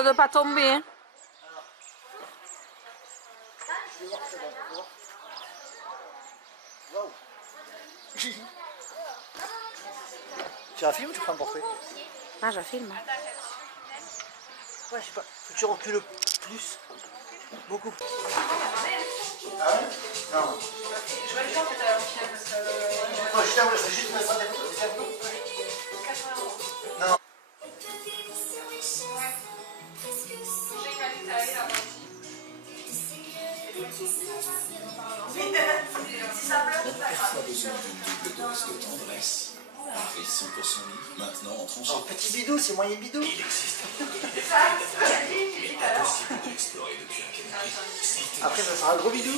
Attention de ne pas tomber. Hein. Tu la filmes ou tu prends un portrait? Ah, je filme. Ouais, je sais pas. Faut que tu recules plus. Beaucoup. Ah ouais? Non. Je vois les gens que t'as juste mettre ça des photos. 80 €. Non. J'ai une invite à aller là-bas aussi. Si ça pleut, c'est pas grave. Besoin d'une double dose de tendresse. Avec 100% livre, maintenant en tranche. Oh, petit bidou, c'est moyen bidou. Il existe un produit mais pas possible d'explorer depuis un canapé. Après, ça sera un gros bidou. Le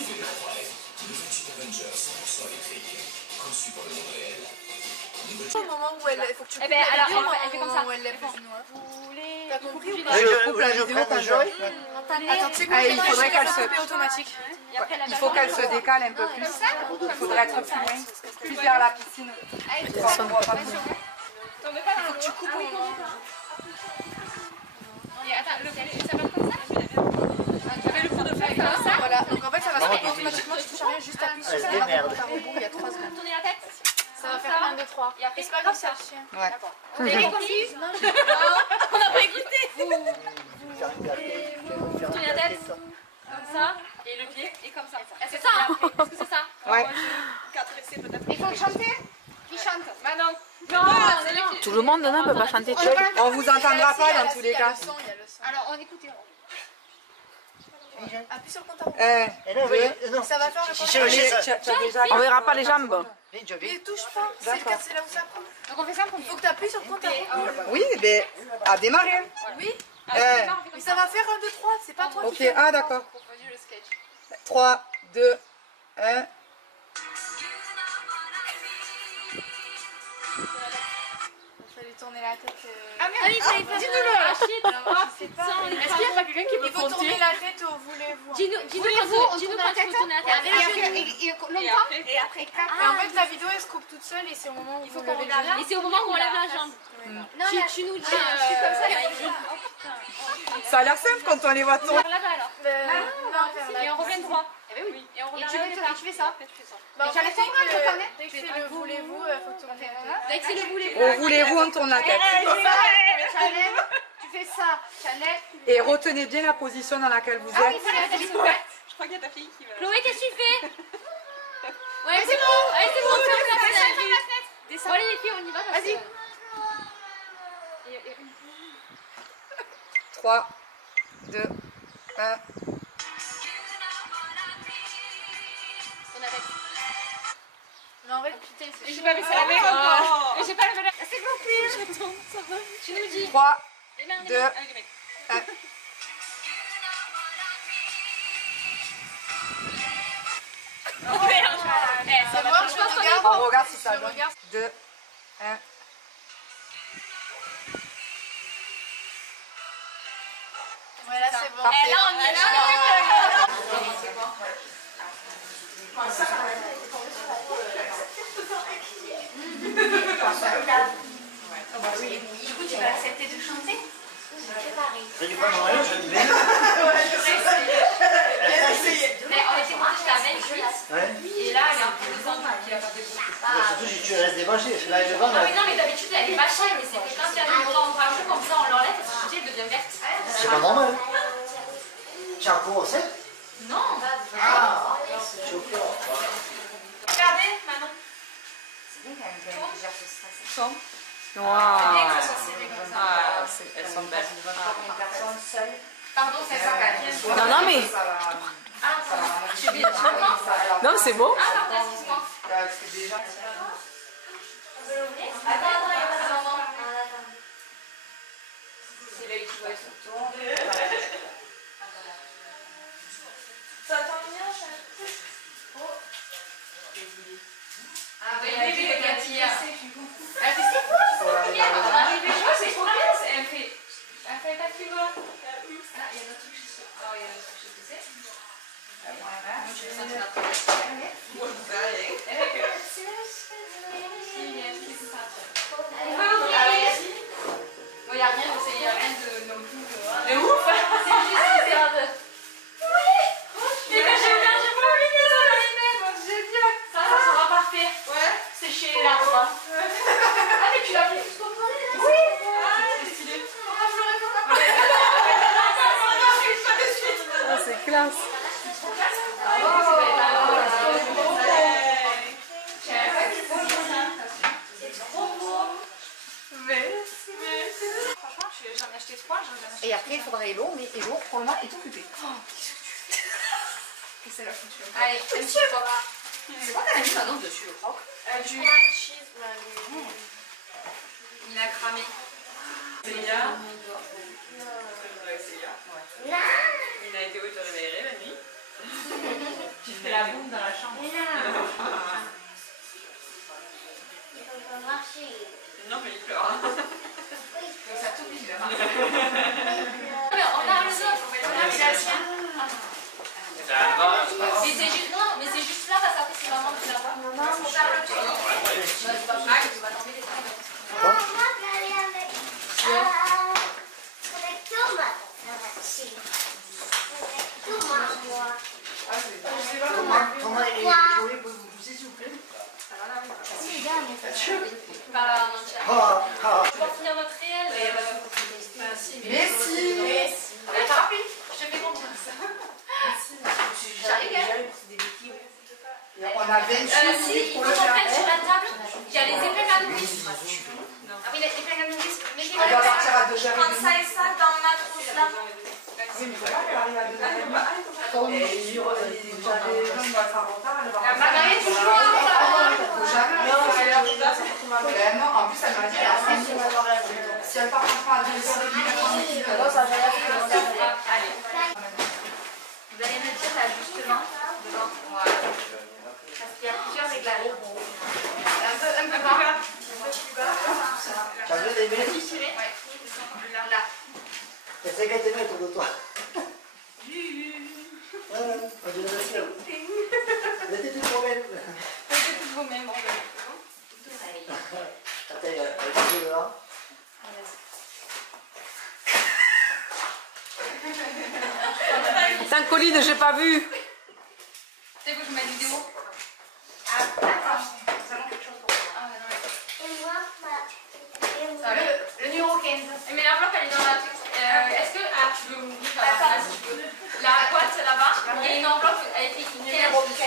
Jeep Avenger 100% électrique, conçu pour le monde réel. Au moment où elle, il faut que tu coupes ben, la alors, vidéo, elle fait comme ça. où elle lève les genoux. Vous voulez... T'as compris ou pas? Vous voulez que je prenne le joy? Attends, tu sais quoi, Il faudrait qu'elle se... automatique. Il faut qu'elle se décale un peu plus. Il faudrait être plus loin, plus vers la piscine. Personne ne voit pas. Il faut que tu coupes au moment. Et attends, ça va comme ça? J'avais le coup de faire comme ça. Voilà, donc en fait, ça va se faire automatiquement, tu touches à rien, juste appuie sur Elle se ça. démerde. T'as rebours, il y a 3 secondes. Tournez la tête. Ça va faire 1, 2, 3. Et après, C'est pas grave, ça chien. Ouais. vous avez compris? Non, on n'a pas écouté. Tournez la tête. Comme ça. Et le pied. Et comme ça. C'est ça, hein? Est-ce que c'est ça? Ouais. Il faut chanter? Qui chante? Manon. Non, Tout le monde ne peut pas chanter. On vous entendra pas dans tous les cas. alors on écoute. Appuie sur le compte à rebours. Et là, non. Ça va faire le Si compte je à fais ça. On verra pas les jambes. Mais touche pas, c'est le cas, c'est là où ça coupe. Donc on fait ça pour Il faut que tu appuies sur le compte à rebours. Oui, mais à démarrer. Oui, mais ça va faire 1, 2, 3, c'est pas toi qui Ok, fais. ah d'accord. Le sketch. 3, 2, 1. Il fallait tourner la tête. Ah merde, dis-nous-le. Ah shit. C'est pas. Est-ce qu'il n'y a pas quelqu'un qui Il faut tourner la tête au voulez-vous. Dis-nous quand tu tournes la tête. Longtemps. Et après, clap. Et en fait, la vidéo elle se coupe toute seule et c'est au moment où il faut qu'on regarde. Et c'est au moment où on lève la jambe. Tu nous dis. Je suis comme ça. Ça a l'air simple quand on les voit tourner. Là-bas alors. Et on revient droit. Eh ben oui. Et on revient. Et tu fais ça. Bah, en fait, dès que c'est le voulez-vous, faut tourner. Dès que c'est le voulez-vous. Au voulez-vous, on tourne la tête. Chanel, tu fais ça. Chanel. Et retenez bien la position dans laquelle vous êtes. Je crois qu'il y a ta fille qui va. Chloé, qu'est-ce que tu fais? Ouais, c'est bon. Allez, c'est bon. Ferme la fenêtre. Descends. Bon, allez les filles, on y va. Vas-y. 3, 2, 1. Mais en fait, putain, c'est J'ai pas vu ça la même. J'ai pas levé la. C'est bon, plus. Je tombe, ça va. Tu nous dis. 3, Les mains, 2, avec les mecs. 1. Oh merde. c'est bon, je regarde. On regarde si ça Je va. regarde. 2, 1. Voilà, c'est bon. Là, on y est là. Du coup, tu vas accepter de chanter? J'ai du pain dans la main, je dis. Mais on était monté jusqu'à 28. Ouais. Et là, elle est un peu descendue. Qu'il a pas fait beaucoup. Surtout si tu restes débranché, parce que là, elle est bonne. Ah mais non, mais d'habitude, elle est vachée. Mais c'est que quand il y a du blanc orageux, comme ça, on l'enlève et sa elle devient verte. C'est pas normal. Tu as un cours au 7? Non. Ah, c'est au cœur. Regardez, Manon. Wow. Elles sont belles. Pardon, c'est ça, Catherine. Non, non, mais... Ah, ça va. Je suis bien. Non, c'est beau. Ah, pardon, excuse-moi. Attends, il y a pas d'enfant. C'est l'œil qui doit être sur toi. Ça tombe bien, chérie. Ah, ben, il y a des Cathy. Elle fait c'est quoi? On arrive à jouer, c'est trop bien. Elle fait ta fille. Ah, il y a notre truc chez toi. Ah, il y a notre truc chez toi. Je vais sentir un truc. Moi, je fais rien. On peut ouvrir. Il n'y a rien de non plus. De ouf. C'est juste hyper de... Oui. Mais quand j'ai ouvert, j'ai pas oublié ça dans les mains. Donc génial. Ça sera parfait. Ouais. C'est chez l'arbre. Ah mais tu l'as fait jusqu'au poignet là. Oui. C'est stylé. Pourquoi je l'aurais pas fait? Ah, c'est classe. Franchement, j'en ai acheté 3, j'en ai acheté. Et après, il faudra Hello, mais Hello, pour le moment, est occupé. C'est la fouture. Allez, un petit croc. C'est quoi qu'elle a mis maintenant dessus, le croc? Du cheese. Il a cramé. Célia. Il a été où te réveiller la nuit? Tu fais la boum dans la chambre. Non mais il pleure. Ça t'oblige là. On a le autre. On a la sienne. Mais c'est juste, non, mais c'est juste là parce qu'après c'est maman qui l'a pas. Maman, on parle le tour. Tu vas tomber des trucs. Thomas et Jolie, vous vous poussez s'il vous plaît? Par là, en entière. Pour finir notre réel. Mais si. Allez, rapide. Je te fais confiance. J'arrive, hein. On a 28 Si, pour il le faut qu'on faire. prenne sur la table. Il y a les épingles à nourrice. Ah oui, les épingles à nourrice. Mettez On doit partir à 2h30. prendre ça et ça dans ma trousse là. Oui, mais il faut pas qu'elle arrive à 2h30. Et il y aura des gens qui vont être en retard. Elle va Marguerite, toujours en retard. jamais. Non, en plus, elle m'a dit si elle part pas à 2h30, Allez. Vous allez me dire l'ajustement devant. Voilà. Parce qu'il y a plusieurs réglages. Un peu bas. Un peu plus bas. Tu as vu les mains? Oui. Là. Essaye de te mettre autour de toi. Voilà, on dirait le ciel. Mettez toutes vos mains. Mettez toutes vos mains. Bon, ben, Attends, elle est là. Sainte Colline, j'ai pas vu. c'est vous, je mets une vidéo. Ah, d'accord. Ça manque quelque chose pour toi. Ah, non, le numéro 15. Mais l'enveloppe, elle est dans la truc. Est-ce que. Ah, tu veux m'ouvrir là, si tu veux. La boîte là-bas. Il y a une enveloppe, elle est écrite numéro 15.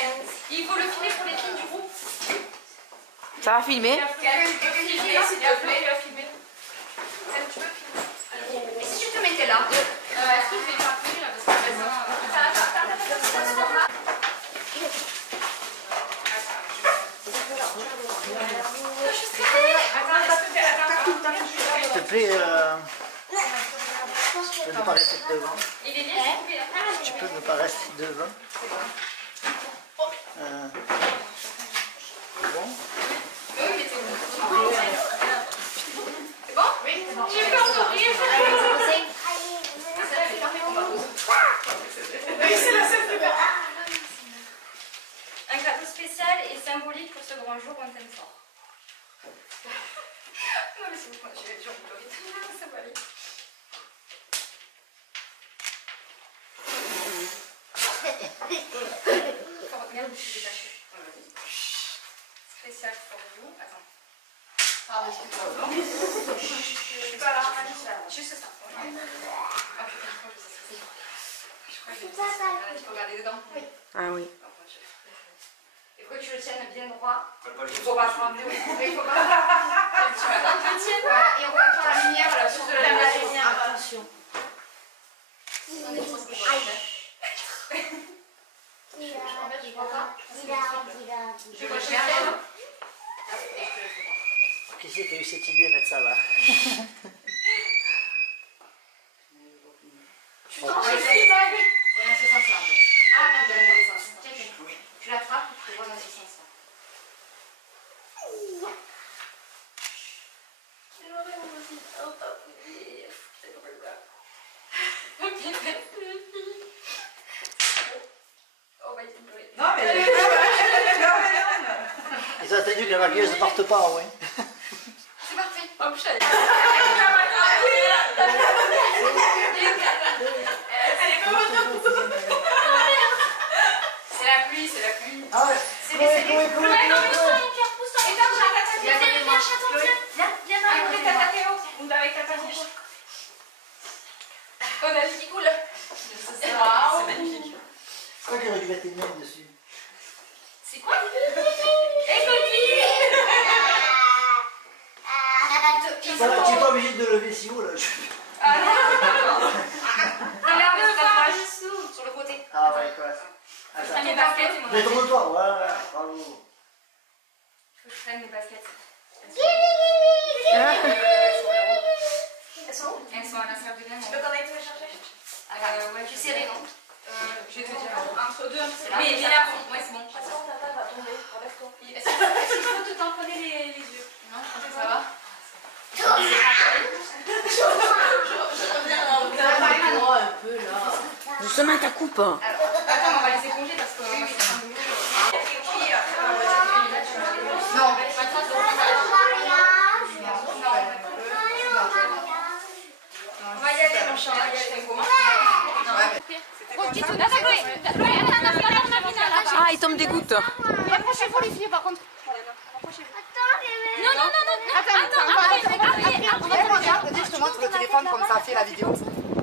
Il faut le filer pour les filles du groupe. Ça va filmer? S'il te plaît, tu vas filmer. Tu peux filmer. Et si tu te mettais là, est-ce que je vais faire plus là parce que S'il te plaît, tu peux ne pas rester devant. il est bien coupé là. Tu peux ne pas rester devant. Bon. C'est bon? Oui, c'est bon. J'ai peur de rire. Un cadeau spécial et symbolique pour ce grand jour, on t'aime fort. Non mais c'est bon, je vais toujours pleurer. Ça va aller. Regarde, je suis détachée. Spécial pour vous. Attends. Pardon, excuse-moi. Je suis pas là. Juste ça. Ok, je crois que il faut regarder dedans. Oui. Ah oui. Il faut que tu le tiennes bien droit. il faut pas se rendre. Oui, il faut pas. Tu vas dans le tienne. Voilà. Et on va faire la lumière, la source de la lumière. Attention. On est trop proche. En fait, je vois pas. Je vois cher. Qui c'est qui a eu cette idée de mettre ça là? Tu t'en fais une bague. Dans ce sens-là. Ah, merde, dans le sens. Tiens, tu l'attrapes et tu le vois dans ce sens-là. Non, mais Ils ont attendu que la maquilleuse ne parte pas, oui. C'est parfait. Hop, C'est la pluie, c'est la pluie. Ah ouais. Chloé, pousse-toi, mon cœur, pousse-toi. Et viens, j'ai un tata. Viens, chaton, viens dans le tata Théo. Ou avec tata Théo. Oh, la vie qui coule. C'est magnifique. C'est quoi qui aurait dû mettre une mienne dessus? C'est quoi? Et coquille. Voilà, tu n'es pas obligé de lever si haut là. Regarde le tatouage dessous, sur le côté. Ah ouais, quoi. Attends, mes baskets, c'est mon Mais tourne-toi, voilà, bravo. Faut que je prenne mes baskets. Elles sont où? Elles sont à la salle de bain. Tu veux qu'on aille te les chercher? Ouais, tu serré, non? Je vais te dire. Entre deux, mais là, ouais, c'est bon. Attends, tata va tomber. Relève-toi. Est-ce qu'il faut te tamponner les yeux? Non, je pense que ça va. Doucement ta coupe. Attends, on va laisser congé parce que. Non. On va y aller, mon chat. Ah, il tombe des gouttes. Rapprochez-vous les filles par contre. Non, non, non, non. Attends, je te montre le téléphone comme ça fait la vidéo.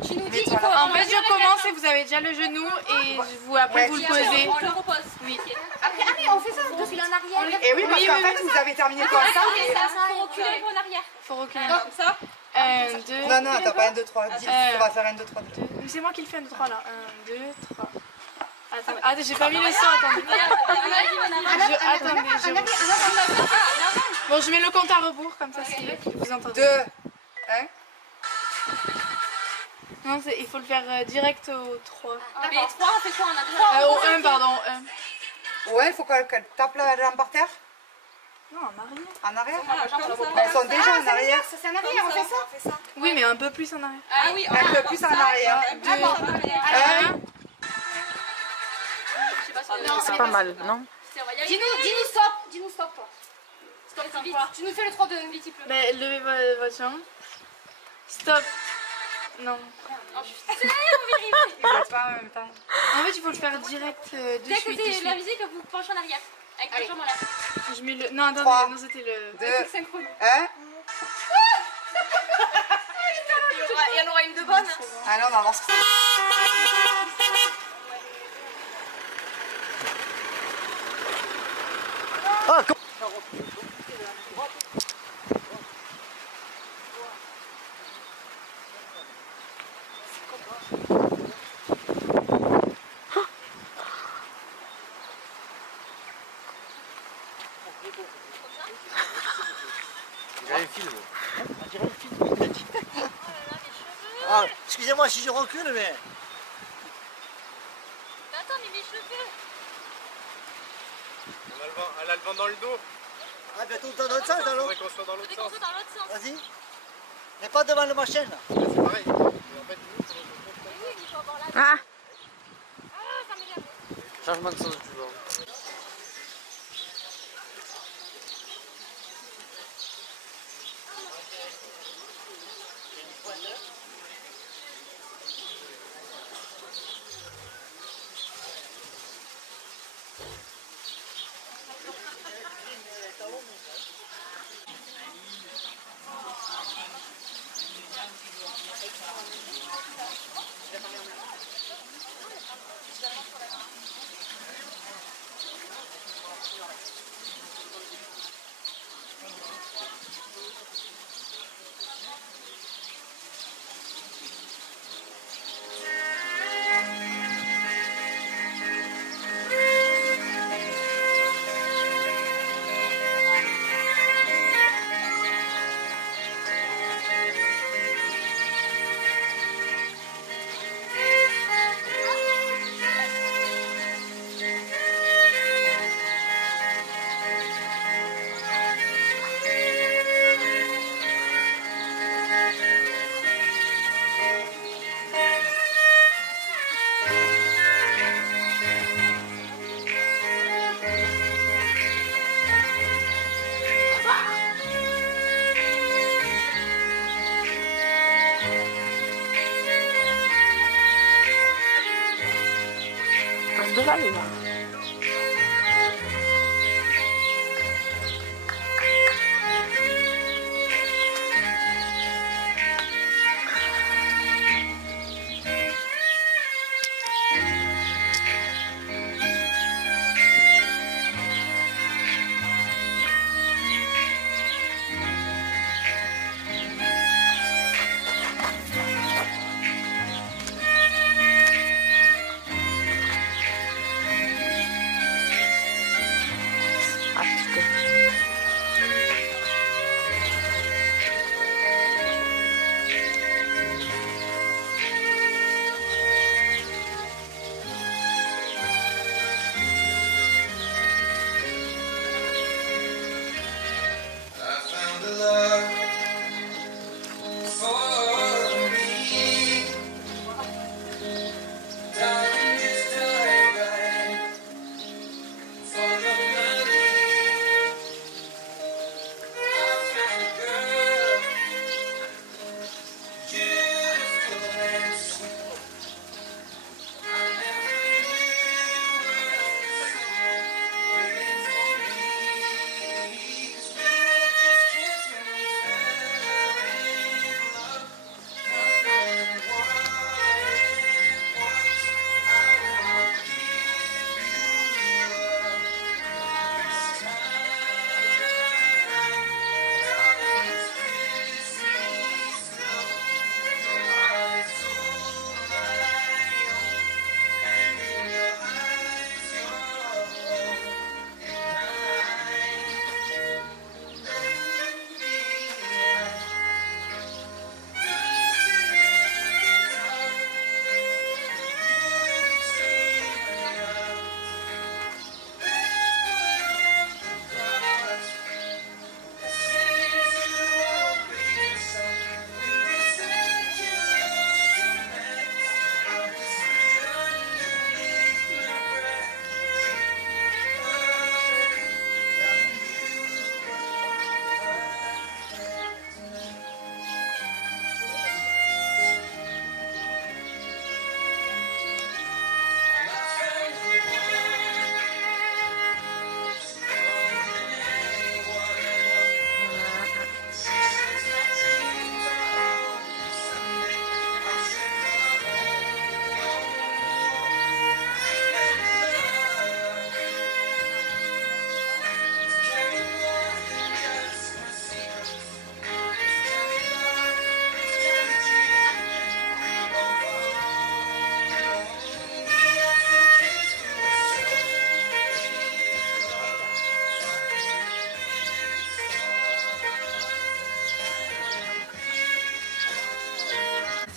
Tu nous dis, il faut... En fait, je commence et vous avez déjà le genou et après vous le posez. On le repose. Oui. Après, ah oui, on fait ça depuis en arrière. Et oui, parce qu'en fait, vous avez terminé comme ça. Faut reculer en arrière. Faut reculer. Comme ça. 1, 2. Non, non, t'as pas 1, 2, 3. On va faire 1, 2, 3. C'est moi qui le fais 1, 2, 3 là. 1, 2, 3. Attends, j'ai pas mis le son, attendez. Attendez, bon, je mets le compte à rebours, comme ça, vous entendez. 2, 1. Non, il faut le faire direct au 3. Mais 3, on fait quoi? On a Au 1, pardon, 1. Ouais, il faut qu'elle tape la jambe par terre. Non, en arrière. En arrière. Elles sont déjà en arrière. C'est en arrière, on fait ça. Oui, mais un peu plus en arrière. Ah oui, Un peu plus en arrière. 2, 1. C'est pas mal, non? Dis-nous stop. Dis-nous stop, toi. Stop, vite. Tu nous fais le 3 de vite, il pleut. Mais levez votre jambe. Stop. Non. Ils battent pas en même temps. En fait, il faut le faire direct de Dès que suite. c'est la musique, vous penchez en arrière. Avec la jambe en l'air. Je mets le... Non, attendez, 3, non, c'était le... 2, 1. Il y en aura une de bonne. Ah non, on avance. Ah, ah, excusez-moi si je recule, mais... Attends, mais mes cheveux. Elle a le vent dans le dos. Ah, bientôt dans l'autre sens, Il alors. faudrait qu'on soit dans l'autre sens. Dans l'autre sens. Vas-y. Mais pas devant la machine, là. C'est pareil. En fait, nous, c'est Oui, il faut avoir la... Ah, Ah, ça m'énerve. changement de sens du vent. De là, là.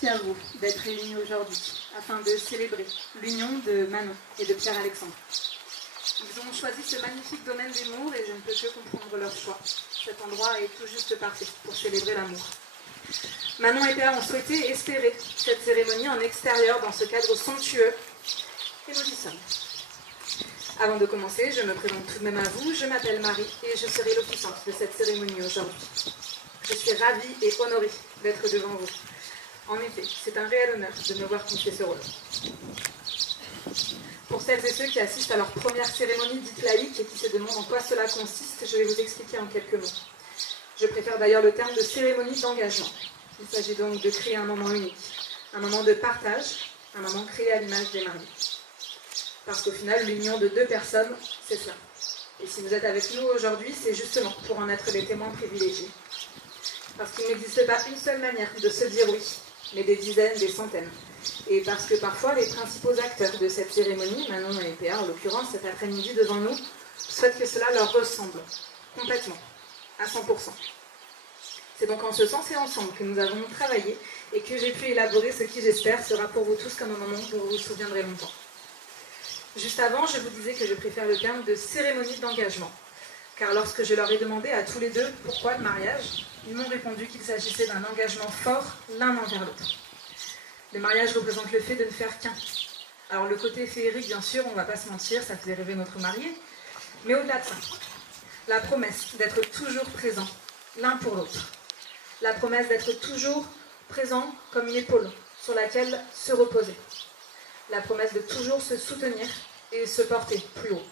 merci à vous d'être réunis aujourd'hui afin de célébrer l'union de Manon et de Pierre-Alexandre. Ils ont choisi ce magnifique domaine des Mours et je ne peux que comprendre leur choix. Cet endroit est tout juste parfait pour célébrer l'amour. Manon et Pierre ont souhaité espérer cette cérémonie en extérieur dans ce cadre somptueux et nous y sommes. Avant de commencer, je me présente tout de même à vous. Je m'appelle Marie et je serai l'officiante de cette cérémonie aujourd'hui. Je suis ravie et honorée d'être devant vous. En effet, c'est un réel honneur de me voir confier ce rôle. Pour celles et ceux qui assistent à leur première cérémonie dite laïque et qui se demandent en quoi cela consiste, je vais vous expliquer en quelques mots. Je préfère d'ailleurs le terme de cérémonie d'engagement. Il s'agit donc de créer un moment unique, un moment de partage, un moment créé à l'image des mariés. Parce qu'au final, l'union de deux personnes, c'est cela. Et si vous êtes avec nous aujourd'hui, c'est justement pour en être les témoins privilégiés. Parce qu'il n'existe pas une seule manière de se dire oui, mais des dizaines, des centaines. Et parce que parfois, les principaux acteurs de cette cérémonie, Manon et Péa en l'occurrence, cet après-midi devant nous, souhaitent que cela leur ressemble, complètement, à 100%. C'est donc en ce sens et ensemble que nous avons travaillé et que j'ai pu élaborer ce qui, j'espère, sera pour vous tous comme un moment dont vous vous souviendrez longtemps. Juste avant, je vous disais que je préfère le terme de cérémonie d'engagement. Car lorsque je leur ai demandé à tous les deux pourquoi le mariage, ils m'ont répondu qu'il s'agissait d'un engagement fort l'un envers l'autre. Le mariage représente le fait de ne faire qu'un. Alors le côté féerique, bien sûr, on ne va pas se mentir, ça faisait rêver notre marié. Mais au-delà de ça, la promesse d'être toujours présent l'un pour l'autre. La promesse d'être toujours présent comme une épaule sur laquelle se reposer. La promesse de toujours se soutenir et se porter plus haut.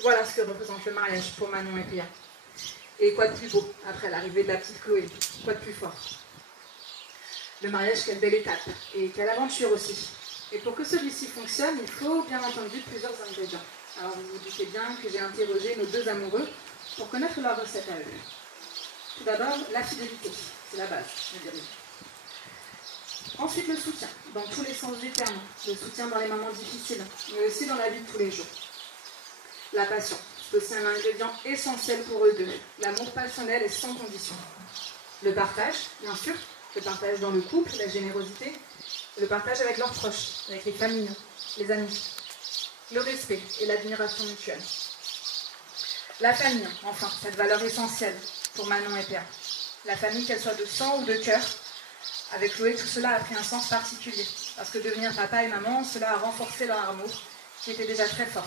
Voilà ce que représente le mariage pour Manon et Pia. Et quoi de plus beau après l'arrivée de la petite Chloé? Quoi de plus fort? Le mariage, quelle belle étape et quelle aventure aussi. Et pour que celui-ci fonctionne, il faut bien entendu plusieurs ingrédients. Alors vous vous doutez bien que j'ai interrogé nos deux amoureux pour connaître leur recette à eux. Tout d'abord, la fidélité, c'est la base, je dirais. Ensuite, le soutien, dans tous les sens du terme. Le soutien dans les moments difficiles, mais aussi dans la vie de tous les jours. La passion, c'est aussi un ingrédient essentiel pour eux deux. L'amour passionnel est sans condition. Le partage, bien sûr. Le partage dans le couple, la générosité. Le partage avec leurs proches, avec les familles, les amis. Le respect et l'admiration mutuelle. La famille, enfin, cette valeur essentielle pour Manon et Pierre. La famille, qu'elle soit de sang ou de cœur. Avec Chloé, tout cela a pris un sens particulier. Parce que devenir papa et maman, cela a renforcé leur amour, qui était déjà très fort.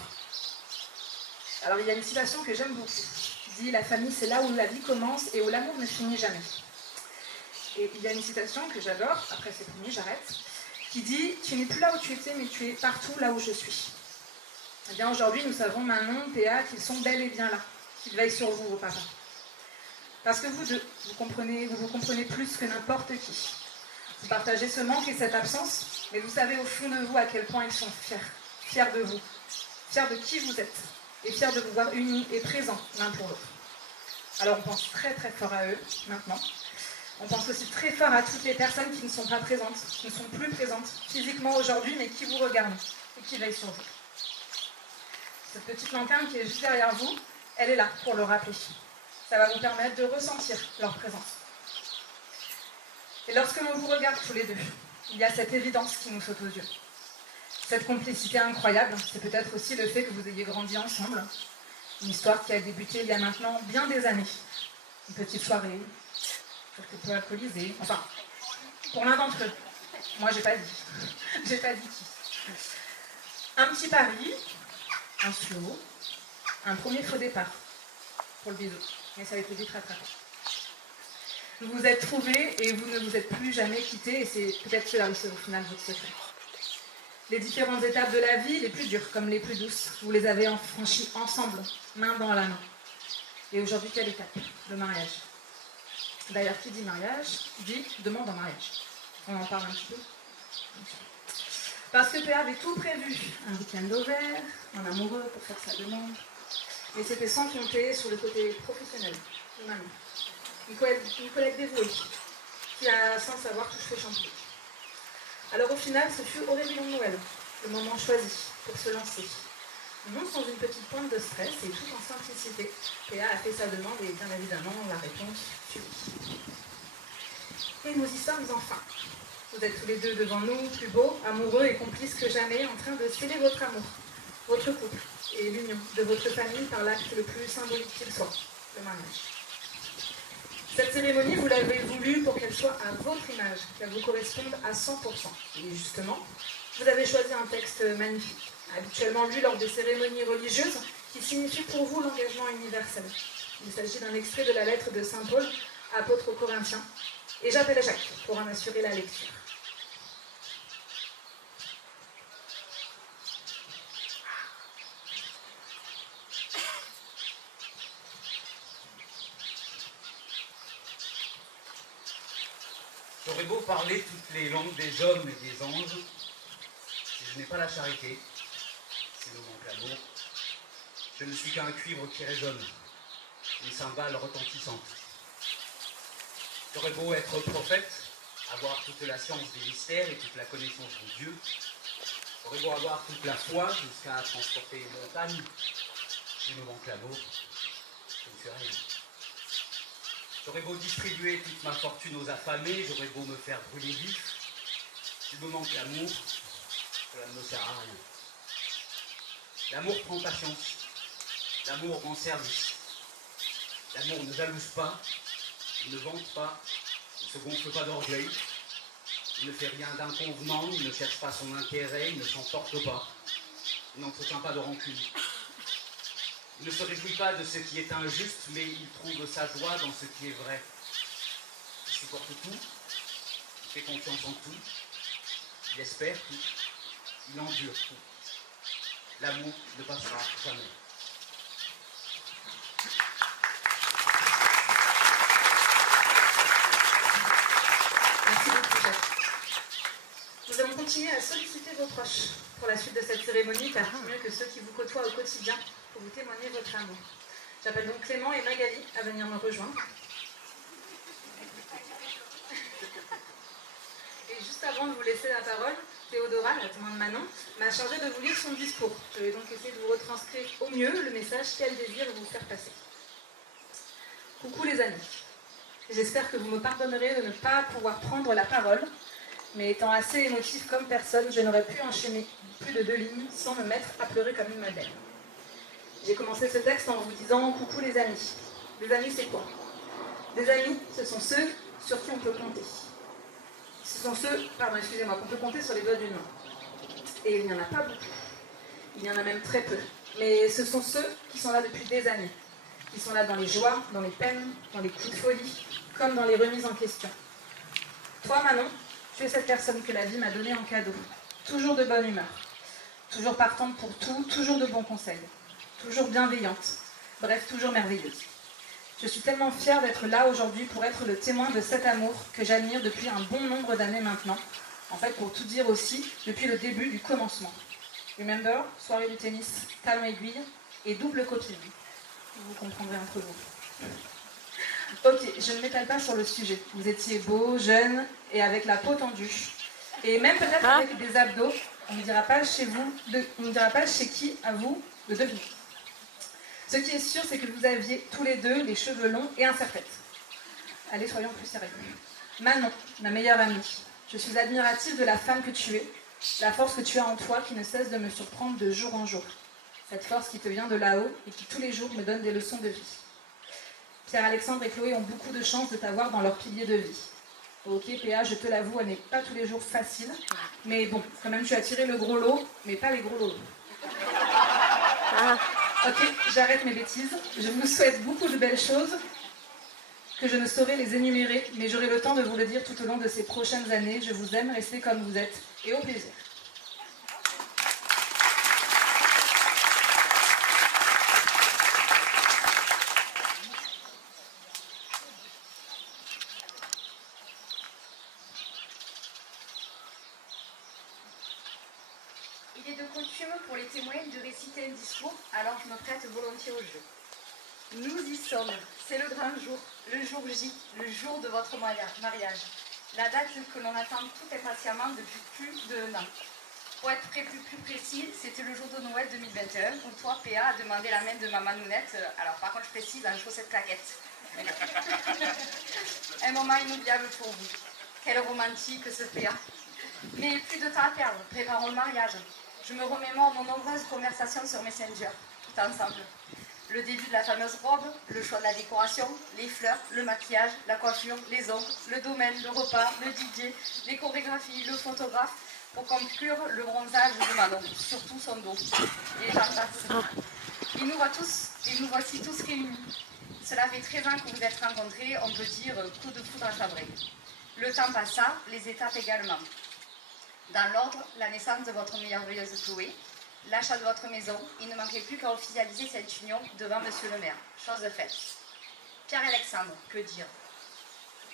Alors il y a une citation que j'aime beaucoup, qui dit « La famille, c'est là où la vie commence et où l'amour ne finit jamais ». Et il y a une citation que j'adore, après c'est fini, j'arrête, qui dit « Tu n'es plus là où tu étais, mais tu es partout là où je suis ». Eh bien aujourd'hui, nous savons, Manon, Théa, qu'ils sont bel et bien là, qu'ils veillent sur vous, vos papas. Parce que vous deux, vous vous comprenez plus que n'importe qui. Vous partagez ce manque et cette absence, mais vous savez au fond de vous à quel point ils sont fiers de vous, fiers de qui vous êtes, et fiers de vous voir unis et présents l'un pour l'autre. Alors on pense très très fort à eux, maintenant. On pense aussi très fort à toutes les personnes qui ne sont pas présentes, qui ne sont plus présentes physiquement aujourd'hui, mais qui vous regardent et qui veillent sur vous. Cette petite lanterne qui est juste derrière vous, elle est là pour le rappeler. Ça va vous permettre de ressentir leur présence. Et lorsque l'on vous regarde tous les deux, il y a cette évidence qui nous saute aux yeux. Cette complicité incroyable, c'est peut-être aussi le fait que vous ayez grandi ensemble. Une histoire qui a débuté il y a maintenant bien des années. Une petite soirée, quelque peu alcoolisée. Enfin, pour l'un d'entre eux. Moi, j'ai pas dit. J'ai pas dit qui. Un petit pari, un slow, un premier faux départ pour le bisou. Mais ça a été vite rattrapé. Vous vous êtes trouvés et vous ne vous êtes plus jamais quittés, et c'est peut-être cela aussi au final votre secret. Les différentes étapes de la vie, les plus dures comme les plus douces, vous les avez franchies ensemble, main dans la main. Et aujourd'hui, quelle étape? Le mariage. D'ailleurs, qui dit mariage, dit demande en mariage. On en parle un petit peu. Parce que Péa avait tout prévu. Un week-end au vert, un amoureux pour faire sa demande. Mais c'était sans compter sur le côté professionnel de Manon. Une collègue dévouée, qui a, sans savoir, tout fait chanter. Alors au final, ce fut au réveillon de Noël, le moment choisi pour se lancer. Non sans une petite pointe de stress et tout en simplicité. Péa a fait sa demande et bien évidemment, la réponse fut oui. Et nous y sommes enfin. Vous êtes tous les deux devant nous, plus beaux, amoureux et complices que jamais, en train de sceller votre amour, votre couple et l'union de votre famille par l'acte le plus symbolique qu'il soit, le mariage. Cette cérémonie, vous l'avez voulu pour qu'elle soit à votre image, qu'elle vous corresponde à 100%. Et justement, vous avez choisi un texte magnifique, habituellement lu lors des cérémonies religieuses, qui signifie pour vous l'engagement universel. Il s'agit d'un extrait de la lettre de saint Paul, apôtre aux Corinthiens, et j'appelle Jacques pour en assurer la lecture. J'aurais beau parler toutes les langues des hommes et des anges, si je n'ai pas la charité, si me manque l'amour, je ne suis qu'un cuivre qui résonne, une cymbale retentissante. J'aurais beau être prophète, avoir toute la science des mystères et toute la connaissance de Dieu, j'aurais beau avoir toute la foi jusqu'à transporter les montagnes, si me manque l'amour, je ne suis rien. J'aurais beau distribuer toute ma fortune aux affamés, j'aurais beau me faire brûler vif, s'il me manque l'amour, cela ne me sert à rien. L'amour prend patience, l'amour rend service. L'amour ne jalouse pas, il ne vante pas, il ne se gonfle pas d'orgueil, il ne fait rien d'inconvenant, il ne cherche pas son intérêt, il ne s'emporte pas, il n'entretient pas de rancune. Il ne se réjouit pas de ce qui est injuste, mais il trouve sa joie dans ce qui est vrai. Il supporte tout, il fait confiance en tout, il espère tout, il endure tout. L'amour ne passera jamais. Merci beaucoup, Jacques. Nous allons continuer à solliciter vos proches pour la suite de cette cérémonie, car qui mieux que ceux qui vous côtoient au quotidien pour vous témoigner votre amour. J'appelle donc Clément et Magali à venir me rejoindre. Et juste avant de vous laisser la parole, Théodora, la témoin de Manon, m'a chargé de vous lire son discours. Je vais donc essayer de vous retranscrire au mieux le message qu'elle désire vous faire passer. Coucou les amis. J'espère que vous me pardonnerez de ne pas pouvoir prendre la parole, mais étant assez émotif comme personne, je n'aurais pu enchaîner plus de 2 lignes sans me mettre à pleurer comme une madeleine. J'ai commencé ce texte en vous disant « Coucou les amis ». Les amis, c'est quoi? Des amis, ce sont ceux sur qui on peut compter. Ce sont ceux, qu'on peut compter sur les doigts d'une main. Et il n'y en a pas beaucoup. Il y en a même très peu. Mais ce sont ceux qui sont là depuis des années. Qui sont là dans les joies, dans les peines, dans les coups de folie, comme dans les remises en question. Toi, Manon, tu es cette personne que la vie m'a donnée en cadeau. Toujours de bonne humeur. Toujours partante pour tout, toujours de bons conseils. Toujours bienveillante, bref, toujours merveilleuse. Je suis tellement fière d'être là aujourd'hui pour être le témoin de cet amour que j'admire depuis un bon nombre d'années maintenant. En fait, pour tout dire aussi, depuis le début du commencement. Remember, soirée du tennis, talon aiguille et double copine. Vous comprendrez entre vous. Ok, je ne m'étale pas sur le sujet. Vous étiez beau, jeune et avec la peau tendue. Et même peut-être avec des abdos. On ne dira pas chez vous, on ne dira pas chez qui à vous de deviner. Ce qui est sûr, c'est que vous aviez tous les deux les cheveux longs et un serre-tête. Allez, soyons plus sérieux. Manon, ma meilleure amie, je suis admirative de la femme que tu es, la force que tu as en toi qui ne cesse de me surprendre de jour en jour. Cette force qui te vient de là-haut et qui tous les jours me donne des leçons de vie. Pierre-Alexandre et Chloé ont beaucoup de chance de t'avoir dans leur pilier de vie. Ok, PA, je te l'avoue, elle n'est pas tous les jours facile, mais bon, quand même tu as tiré le gros lot, mais pas les gros lots. Ok, j'arrête mes bêtises. Je vous souhaite beaucoup de belles choses, que je ne saurais les énumérer, mais j'aurai le temps de vous le dire tout au long de ces prochaines années. Je vous aime, restez comme vous êtes, et au plaisir. Il est de coutume pour les témoins de réciter un discours, alors je me prête volontiers au jeu. Nous y sommes, c'est le grand jour, le jour J, le jour de votre mariage. La date que l'on attend tout impatiemment depuis plus d'1 an. Pour être plus précis, c'était le jour de Noël 2021 où toi, PA, a demandé la main de ma Manounette, alors par contre je précise, en chaussettes claquettes. Un moment inoubliable pour vous. Quel romantique ce fait. Mais plus de temps à perdre, préparons le mariage. Je me remémore nos nombreuses conversations sur Messenger, tout ensemble. Le début de la fameuse robe, le choix de la décoration, les fleurs, le maquillage, la coiffure, les ongles, le domaine, le repas, le DJ, les chorégraphies, le photographe, pour conclure le bronzage de Manon, surtout son dos. Et j'en passe. Et nous voici tous réunis. Cela fait 13 ans que vous êtes rencontrés, on peut dire coup de foudre à Chabré. Le temps passa, les étapes également. Dans l'ordre, la naissance de votre merveilleuse Chloé, l'achat de votre maison, il ne manquait plus qu'à officialiser cette union devant monsieur le maire. Chose faite. Pierre-Alexandre, que dire?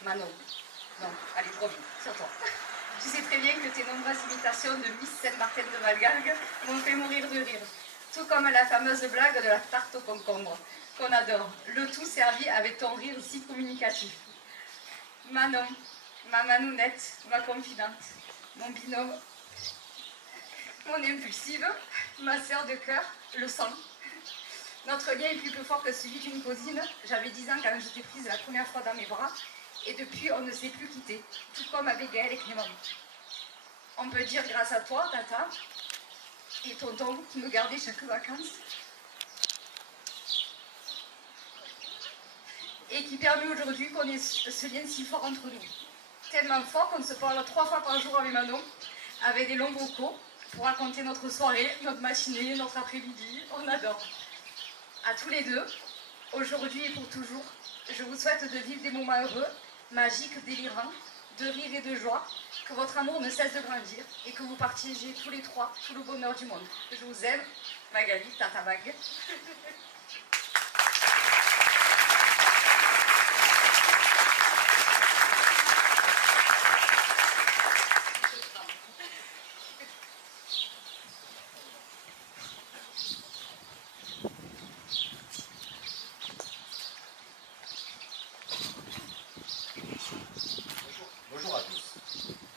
Manon. Non, allez, promis, sur toi. Tu sais très bien que tes nombreuses imitations de Miss Saint-Martin de Valgalgue m'ont fait mourir de rire. Tout comme la fameuse blague de la tarte au concombre, qu'on adore. Le tout servi avec ton rire si communicatif. Manon, ma Manounette, ma confidente, mon binôme, mon impulsive, ma sœur de cœur, le sang. Notre lien est plus que fort que celui d'une cousine. J'avais 10 ans quand je t'ai prise la première fois dans mes bras, et depuis on ne s'est plus quitté, tout comme avec Gaël et Clément. On peut dire grâce à toi, Tata, et tonton qui me gardait chaque vacances, et qui permet aujourd'hui qu'on ait ce lien si fort entre nous. Tellement fort qu'on se parle 3 fois par jour avec Manon, avec des longs vocaux, pour raconter notre soirée, notre matinée, notre après-midi. On adore. À tous les deux, aujourd'hui et pour toujours, je vous souhaite de vivre des moments heureux, magiques, délirants, de rire et de joie, que votre amour ne cesse de grandir et que vous partagez tous les trois tout le bonheur du monde. Je vous aime, Magali, Tata Mag. Bonjour à tous.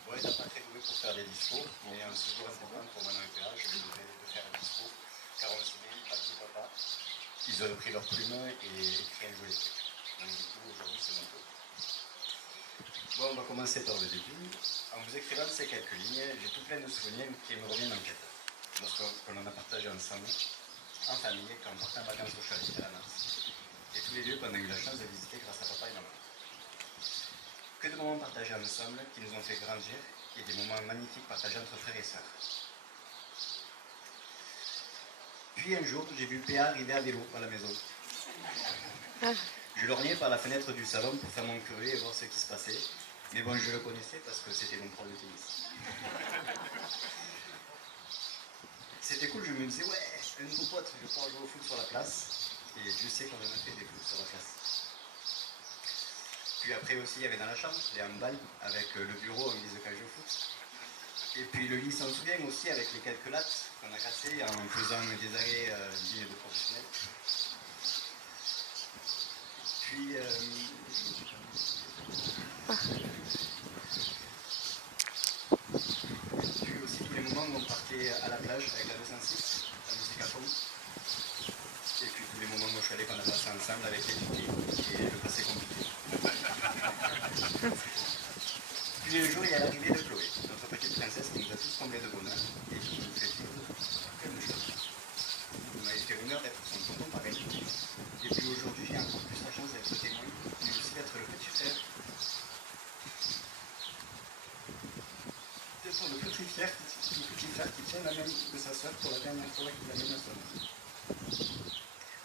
Bon, il n'a pas très doué pour faire des discours, mais c'est toujours important pour Manon et Péa, je vais vous demander de faire un discours, car on s'est dit, papi, papa, ils ont pris leur plume et écrit un joli truc. Donc du coup, aujourd'hui, c'est mon tour. Bon, on va commencer par le début. En vous écrivant ces quelques lignes, j'ai tout plein de souvenirs qui me reviennent en tête. Lorsqu'on en a partagé ensemble, en famille, quand on partait en vacances au chalet à la Mars. Et tous les lieux qu'on a eu la chance de visiter grâce à papa et maman. Que de moments partagés ensemble qui nous ont fait grandir et des moments magnifiques partagés entre frères et sœurs. Puis un jour, j'ai vu Péa arriver à vélo à la maison. Je lorgnais par la fenêtre du salon pour faire mon curieux et voir ce qui se passait. Mais bon, je le connaissais parce que c'était mon prof de tennis. C'était cool, je me disais, ouais, un nouveau pote, je vais pouvoir jouer au foot sur la place. Et Dieu sait qu'on en a fait des foot sur la place. Puis après aussi, il y avait dans la chambre, les handballs, avec le bureau en guise de cage de foot. Et puis le lit s'en souvient aussi, avec les quelques lattes qu'on a cassées en faisant des arrêts dignes de professionnels. Puis aussi tous les moments où on partait à la plage avec la 206, la musique à fond. Et puis tous les moments au chalet qu'on a passé ensemble avec les filles et le passé compliqué. Puis un jour, il y a l'arrivée de Chloé, notre petite princesse qui nous a tous comblés de bonheur et qui nous fait vivre plein de choses. On m'avait fait l'honneur d'être son tonton pareil. Et puis aujourd'hui, j'ai encore plus la chance d'être témoin, mais aussi d'être le petit frère. D'être le petit frère qui tient la main de sa soeur pour la dernière fois qu'il amène à son âme.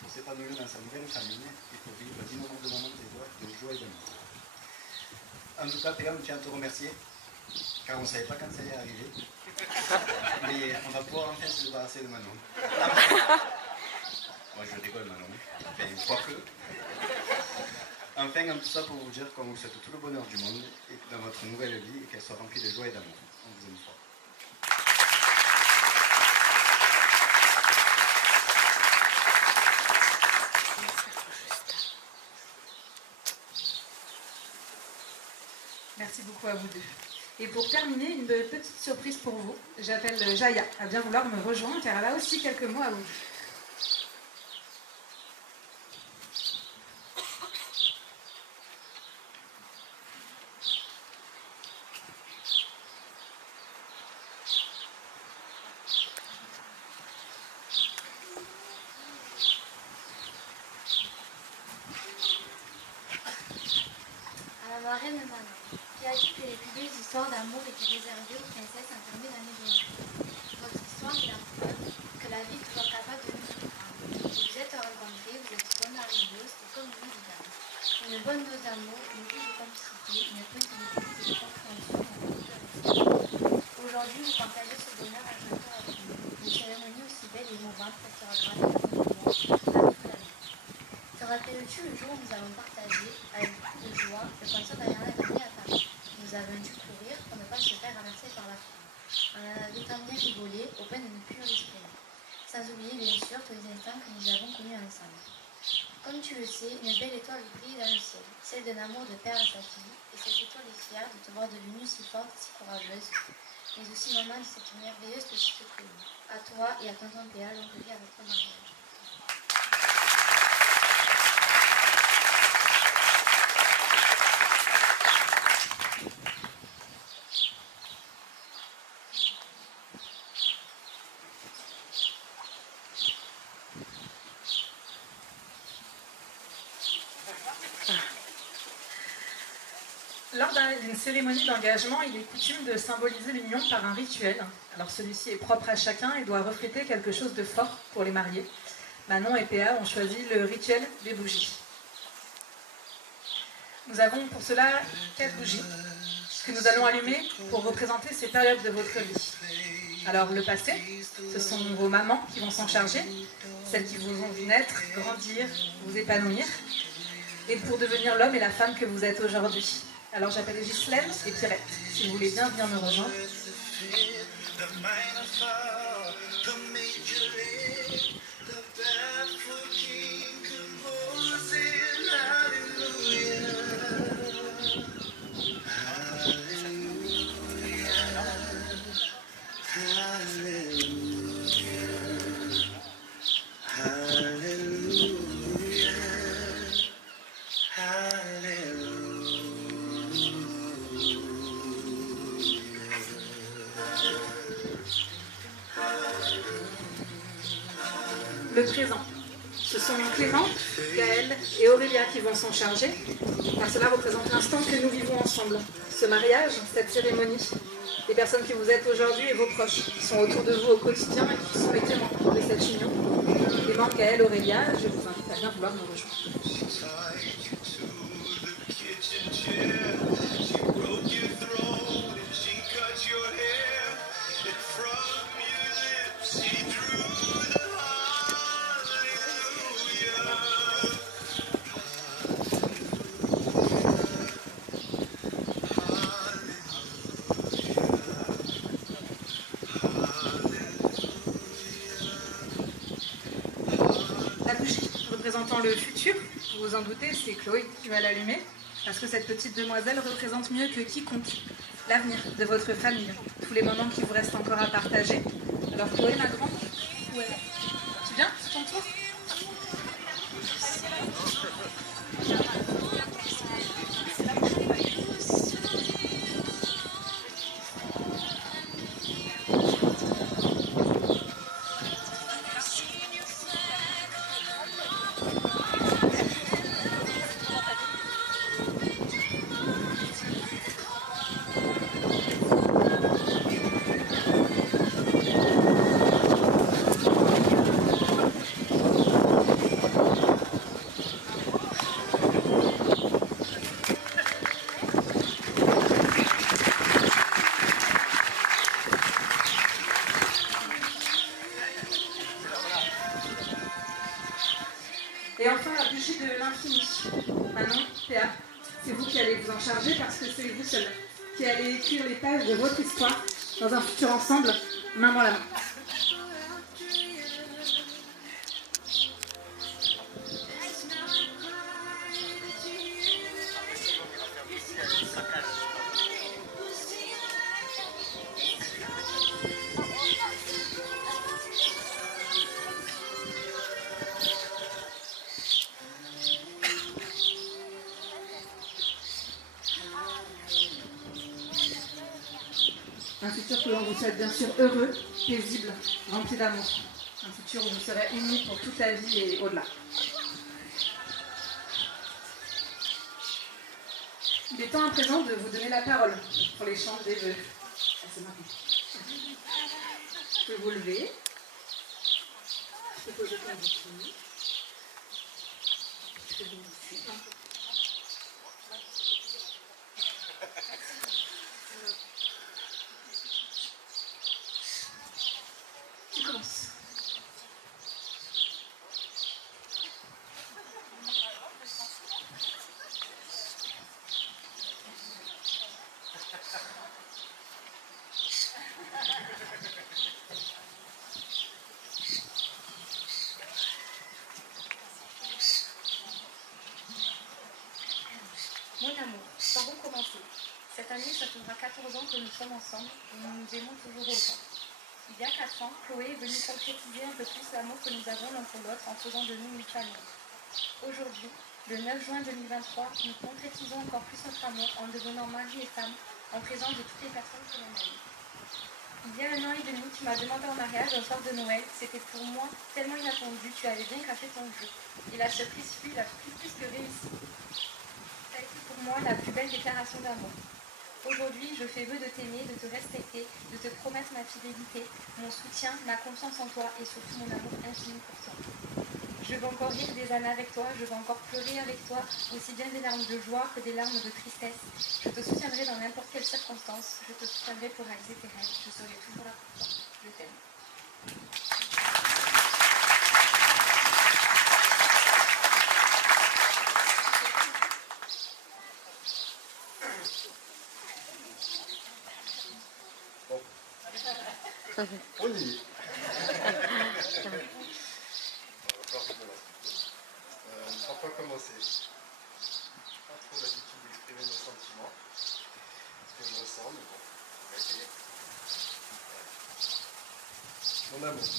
Pour s'épanouir dans sa nouvelle famille et pour vivre d'innombrables moments de joie et d'amour. En tout cas, Péa, on tient à te remercier, car on ne savait pas quand ça allait arriver. Mais on va pouvoir enfin se débarrasser de Manon. Moi, je rigole, Manon. Enfin, quoique. Enfin, tout ça pour vous dire qu'on vous souhaite tout le bonheur du monde et dans votre nouvelle vie et qu'elle soit remplie de joie et d'amour. On vous aime fort. Merci beaucoup à vous deux. Et pour terminer, une petite surprise pour vous. J'appelle Jaya à bien vouloir me rejoindre car elle a aussi quelques mots à vous dire. Reine Marie, qui a dit que les plus belles histoires d'amour étaient réservées aux princesses enfermées dans les donjons. Votre histoire est la preuve que la vie est toujours capable de nous surprendre. Vous vous êtes rencontrés, vous êtes bonne amoureuse et comme vous évidemment. Une bonne dose d'amour, une touche de complicité, une pointe de maîtrise et de compréhension et un peu de respect. Aujourd'hui, vous partagez ce bonheur à chacun avec nous. Une cérémonie aussi belle et émouvante restera gravée dans votre mémoire à toute la vie. Te rappelles-tu le jour où nous avons partagé, avec beaucoup de joie, le concert d'Ariana Grande à Paris? Nous avons dû courir pour ne pas se faire renverser par la foule. On en avait tant bien rigolé, au point de ne plus respirer. Sans oublier bien sûr tous les instants que nous avons connus ensemble. Comme tu le sais, une belle étoile brille dans le ciel, celle d'un amour de père à sa fille, et cette étoile est fière de te voir devenue si forte, si courageuse, mais aussi maman de cette merveilleuse petite commune. À toi et à tonton Péa, l'on revient à votre mariage. Lors d'une cérémonie d'engagement, il est coutume de symboliser l'union par un rituel. Alors celui-ci est propre à chacun et doit refléter quelque chose de fort pour les mariés. Manon et Péa ont choisi le rituel des bougies. Nous avons pour cela 4 bougies que nous allons allumer pour représenter ces périodes de votre vie. Alors le passé, ce sont vos mamans qui vont s'en charger, celles qui vous ont vu naître, grandir, vous épanouir, et pour devenir l'homme et la femme que vous êtes aujourd'hui. Alors j'appelle Ghislaine et Pierrette, si vous voulez bien venir me rejoindre. Le présent. Ce sont Clément, Gaëlle et Aurélia qui vont s'en charger, car cela représente l'instant que nous vivons ensemble. Ce mariage, cette cérémonie, les personnes que vous êtes aujourd'hui et vos proches, qui sont autour de vous au quotidien et qui sont les témoins de cette union. Clément, Gaëlle, Aurélia, je vous invite à bien vouloir nous rejoindre. Représentant le futur, vous vous en doutez, c'est Chloé qui va l'allumer, parce que cette petite demoiselle représente mieux que quiconque l'avenir de votre famille, tous les moments qui vous restent encore à partager. Alors Chloé, ma grande, où elle est? Tu viens, c'est ton tour? Et enfin, la bougie de l'infini. Manon, Théa, c'est vous qui allez vous en charger parce que c'est vous seul qui allez écrire les pages de votre histoire dans un futur ensemble, main dans la main. Un futur que l'on vous souhaite bien sûr heureux, paisible, rempli d'amour. Un futur où vous serez unis pour toute la vie et au-delà. Il est temps à présent de vous donner la parole pour l'échange des vœux. Ah, c'est marrant. Je peux vous lever. Je peux poser ton bouquet. Je peux vous laisser. Tu commences. Mon amour, par où commencer? Cette année, ça fera 14 ans que nous sommes ensemble et nous nous aimons toujours autant. Il y a 4 ans, Chloé est venue concrétiser un peu plus l'amour que nous avons l'un pour l'autre en faisant de nous une famille. Aujourd'hui, le 9 juin 2023, nous concrétisons encore plus notre amour en devenant mari et femme en présence de toutes les personnes que l'on aime. Il y a 1 an et demi, tu m'as demandé en mariage un soir de Noël. C'était pour moi tellement inattendu, tu avais bien caché ton jeu. Et la surprise fut la plus que réussie. Ça a été pour moi la plus belle déclaration d'amour. Aujourd'hui, je fais vœu de t'aimer, de te respecter, de te promettre ma fidélité, mon soutien, ma confiance en toi et surtout mon amour infini pour toi. Je veux encore rire des années avec toi, je veux encore pleurer avec toi, aussi bien des larmes de joie que des larmes de tristesse. Je te soutiendrai dans n'importe quelle circonstance, je te soutiendrai pour réaliser tes rêves, je serai toujours là pour toi. Je t'aime. On y est. Par quoi commencer? J'ai pas trop l'habitude d'exprimer nos sentiments, ce que je ressens, mais bon, on va essayer. Mon amour,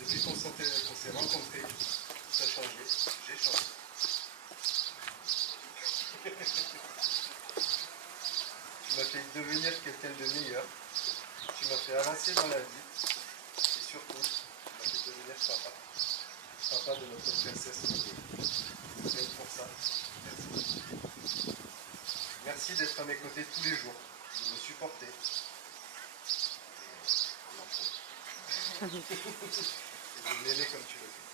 depuis qu'on s'est rencontrés, tout a changé, j'ai changé. Tu m'as fait devenir quelqu'un de meilleur. Tu m'as fait avancer dans la vie et surtout, tu m'as fait devenir papa. Papa de notre princesse Chloé. Même pour ça, merci. Merci d'être à mes côtés tous les jours, de me supporter. Et de m'aimer comme tu le fais.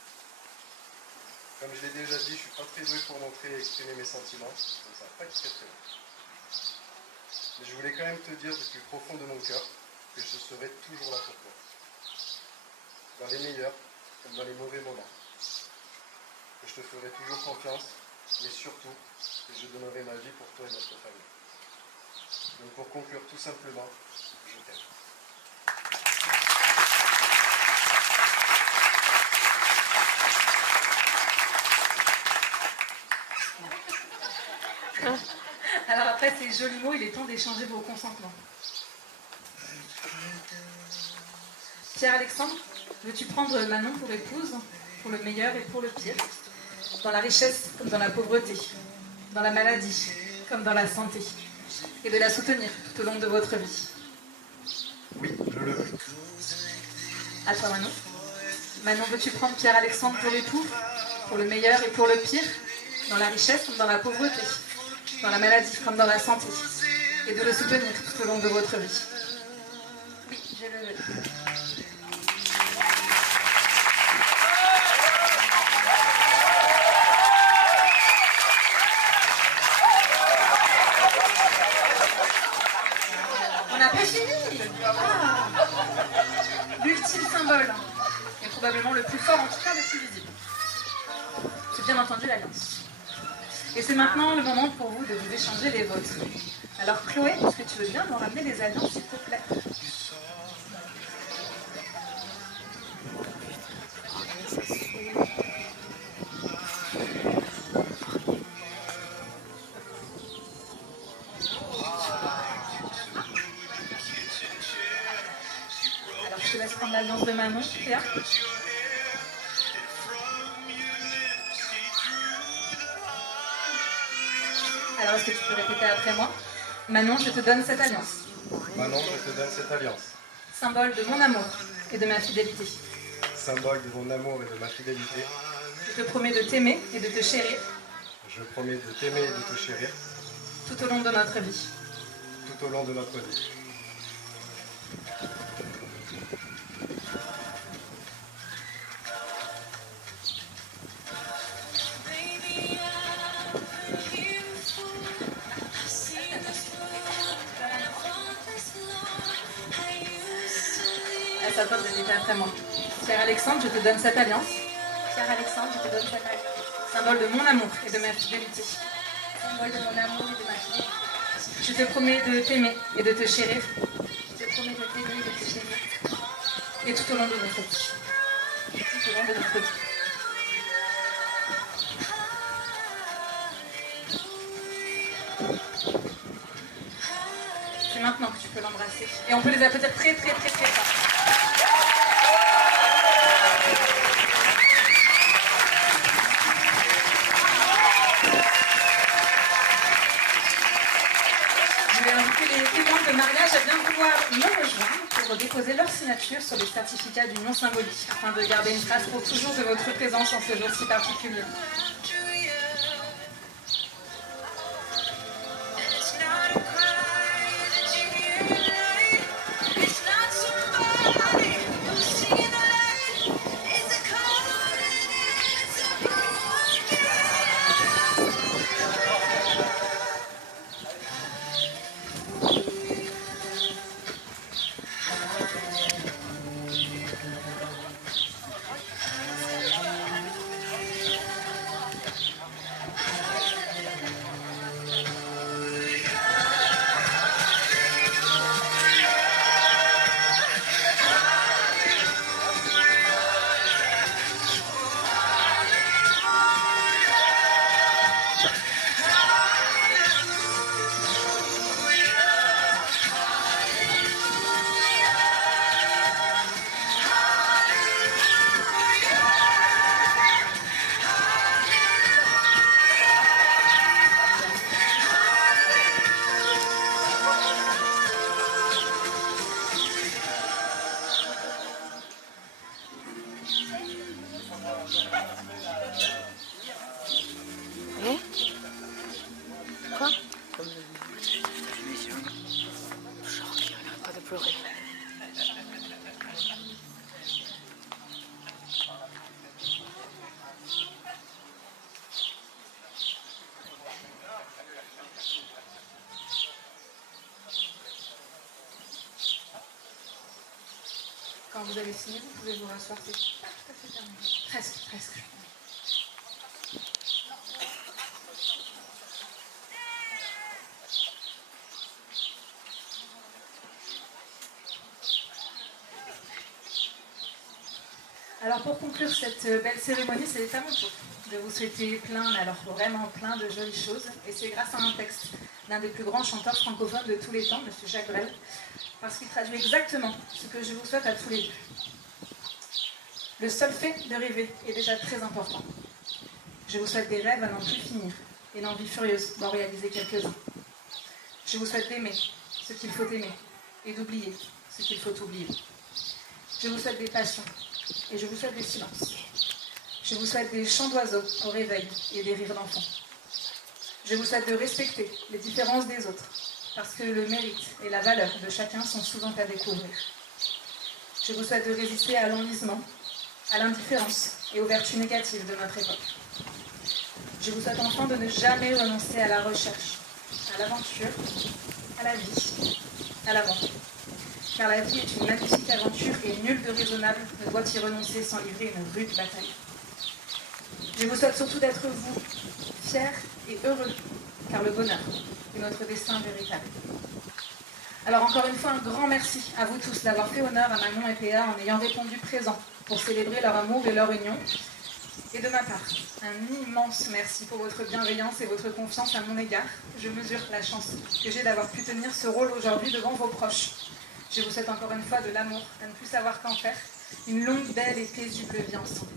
Comme je l'ai déjà dit, je suis pas très doué pour montrer et exprimer mes sentiments, donc ça va pas être très long. Mais je voulais quand même te dire du plus profond de mon cœur que je serai toujours là pour toi. Dans les meilleurs comme dans les mauvais moments. Que je te ferai toujours confiance, mais surtout que je donnerai ma vie pour toi et notre famille. Donc pour conclure tout simplement, je t'aime. Alors après ces jolis mots, il est temps d'échanger vos consentements. Pierre-Alexandre, veux-tu prendre Manon pour épouse, pour le meilleur et pour le pire, dans la richesse comme dans la pauvreté, dans la maladie comme dans la santé, et de la soutenir tout au long de votre vie? Oui, je le veux. À toi Manon. Manon, veux-tu prendre Pierre-Alexandre pour époux, pour le meilleur et pour le pire, dans la richesse comme dans la pauvreté, dans la maladie comme dans la santé, et de le soutenir tout au long de votre vie? Oui, je le veux. On n'a pas fini. L'ultime symbole, et probablement le plus fort, en tout cas le plus visible. C'est bien entendu l'alliance. Et c'est maintenant le moment pour vous de vous échanger les vôtres. Alors Chloé, est-ce que tu veux bien nous ramener les alliances, s'il te plaît? Alors je te laisse prendre l'alliance de Manon, Pierre. Alors est-ce que tu peux répéter après moi? Manon, je te donne cette alliance. Manon, je te donne cette alliance. Symbole de mon amour et de ma fidélité. Symbole de mon amour et de ma fidélité. Je te promets de t'aimer et de te chérir. Je promets de t'aimer et de te chérir. tout au long de notre vie. Tout au long de notre vie. Elle s'attend de dire après moi. Cher Alexandre, je te donne cette alliance. Cher Alexandre, je te donne cette alliance. Symbole de mon amour et de ma fidélité. Symbole de mon amour et de ma fidélité. Je te promets de t'aimer et de te chérir. Je te promets de t'aimer et de te chérir. Et tout au long de notre vie. Tout au long de notre vie. C'est maintenant que tu peux l'embrasser. Et on peut les applaudir très très très très fort. Je vais inviter les témoins de mariage à bien pouvoir me rejoindre pour déposer leur signature sur les certificats d'union symbolique, afin de garder une trace pour toujours de votre présence en ce jour si particulier. Quoi? Genre qui arrête pas de pleurer. Quand vous avez signé, vous pouvez vous rasseoir. C'est tout à fait terminé. Presque, presque. Alors pour conclure cette belle cérémonie, c'est à mon tour de vous souhaiter plein, mais alors vraiment plein de jolies choses. Et c'est grâce à un texte d'un des plus grands chanteurs francophones de tous les temps, M. Jacques Brel, parce qu'il traduit exactement ce que je vous souhaite à tous les deux. Le seul fait de rêver est déjà très important. Je vous souhaite des rêves à n'en plus finir et l'envie furieuse d'en réaliser quelques-uns. Je vous souhaite d'aimer ce qu'il faut aimer et d'oublier ce qu'il faut oublier. Je vous souhaite des passions et je vous souhaite des silences. Je vous souhaite des chants d'oiseaux au réveil et des rires d'enfants. Je vous souhaite de respecter les différences des autres, parce que le mérite et la valeur de chacun sont souvent à découvrir. Je vous souhaite de résister à l'enlisement, à l'indifférence et aux vertus négatives de notre époque. Je vous souhaite enfin de ne jamais renoncer à la recherche, à l'aventure, à la vie, à l'amour. Car la vie est une magnifique aventure et nul de raisonnable ne doit y renoncer sans livrer une rude bataille. Je vous souhaite surtout d'être vous, fiers et heureux, car le bonheur est notre destin véritable. Alors encore une fois, un grand merci à vous tous d'avoir fait honneur à Manon et Péa en ayant répondu présent pour célébrer leur amour et leur union. Et de ma part, un immense merci pour votre bienveillance et votre confiance à mon égard. Je mesure la chance que j'ai d'avoir pu tenir ce rôle aujourd'hui devant vos proches. Je vous souhaite encore une fois de l'amour, à ne plus savoir qu'en faire, une longue, belle et paisible vie ensemble.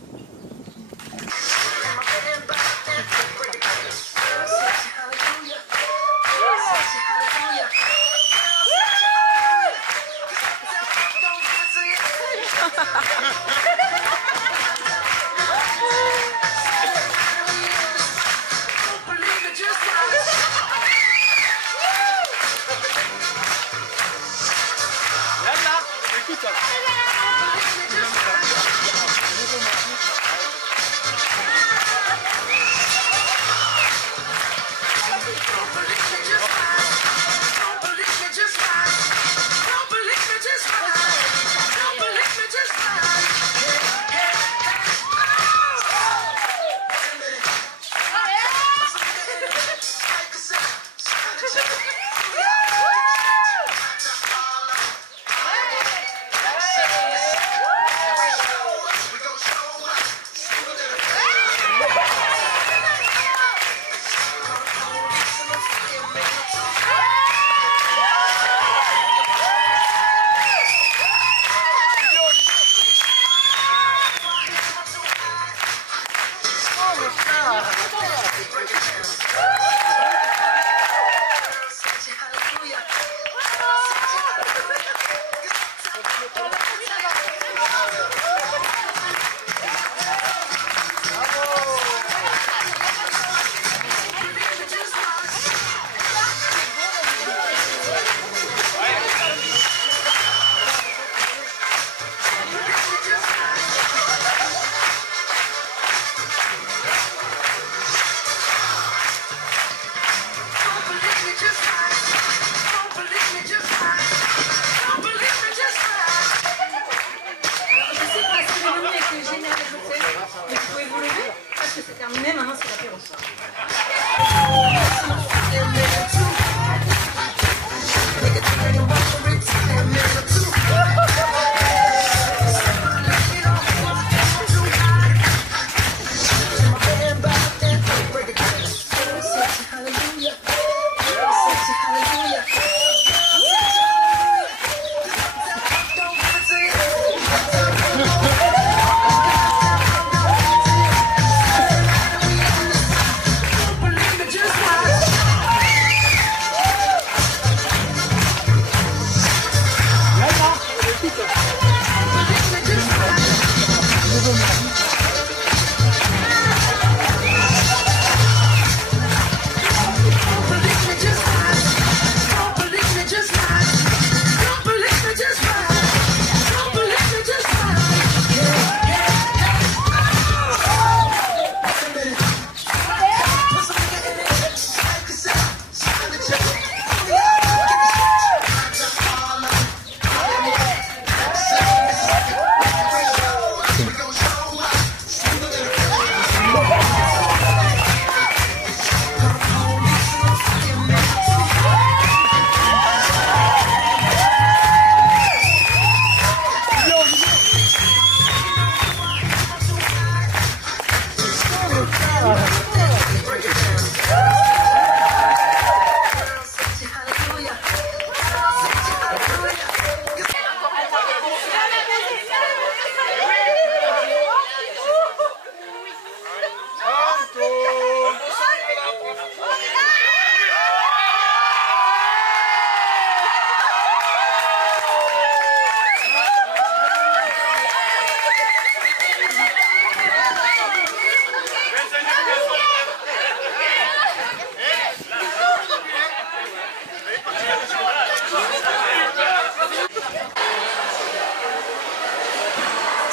C'est terminé, maintenant c'est l'apéro.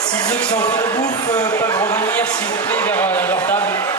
Si ceux qui sont en train de bouffe peuvent revenir, s'il vous plaît, vers leur table.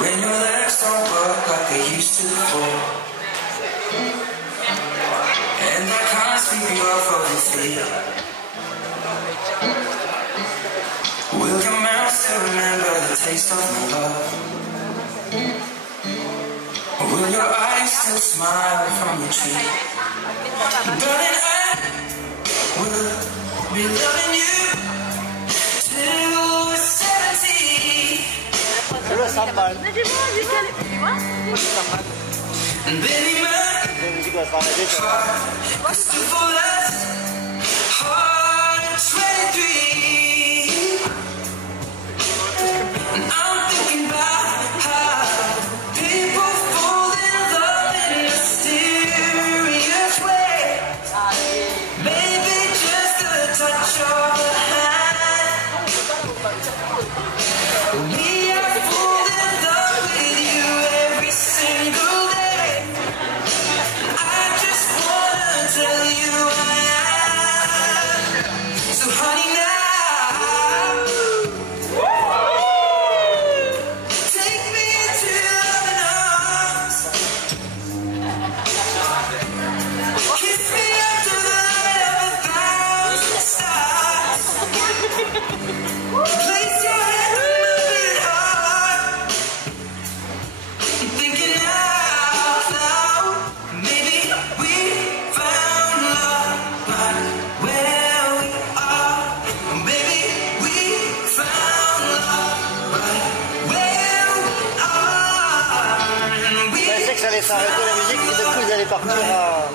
When your legs don't work like they used to before, and I can't sweep you off of your feet, will your mouth still remember the taste of my love? Will your eyes still smile from your cheek? Darling, I will be loving you till we're 70. And baby, my heart is still full of heart at 23. And I'm thinking about how people fall in love in mysterious ways. Maybe just a touch of a hand. We are full in love with you every single day. I just wanna tell you I am. So honey now, take me into your loving arms. Kiss me under the light of 1,000 stars. Place your hand on my beating heart. I'm thinking out loud. Maybe we found love right where we are. Maybe we found love right where we are. And we Je pensais que ça allait s'arrêter la musique, et du coup ils allaient partir à...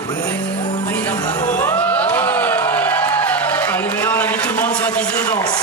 Allez, maintenant on invite tout le monde sur la piste de danse.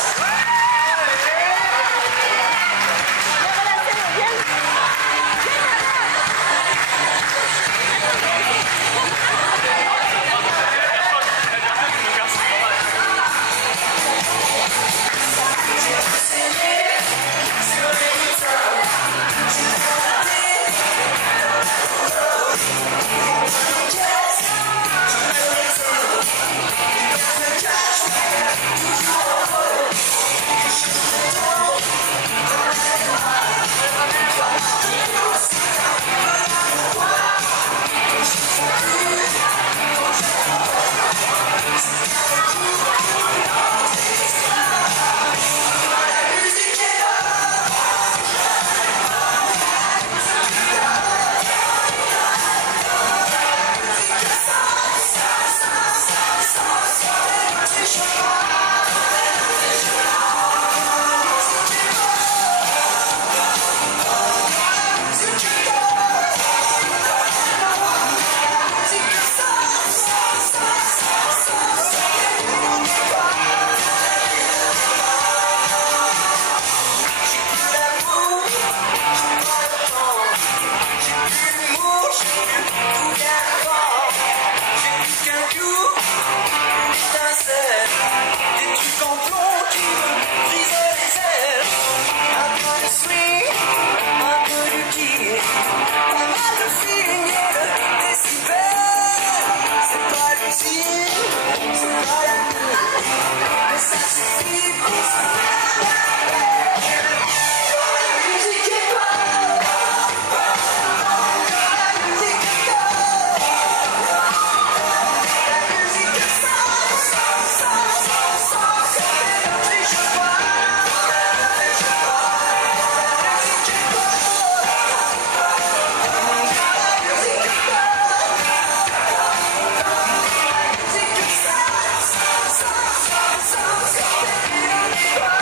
Bye.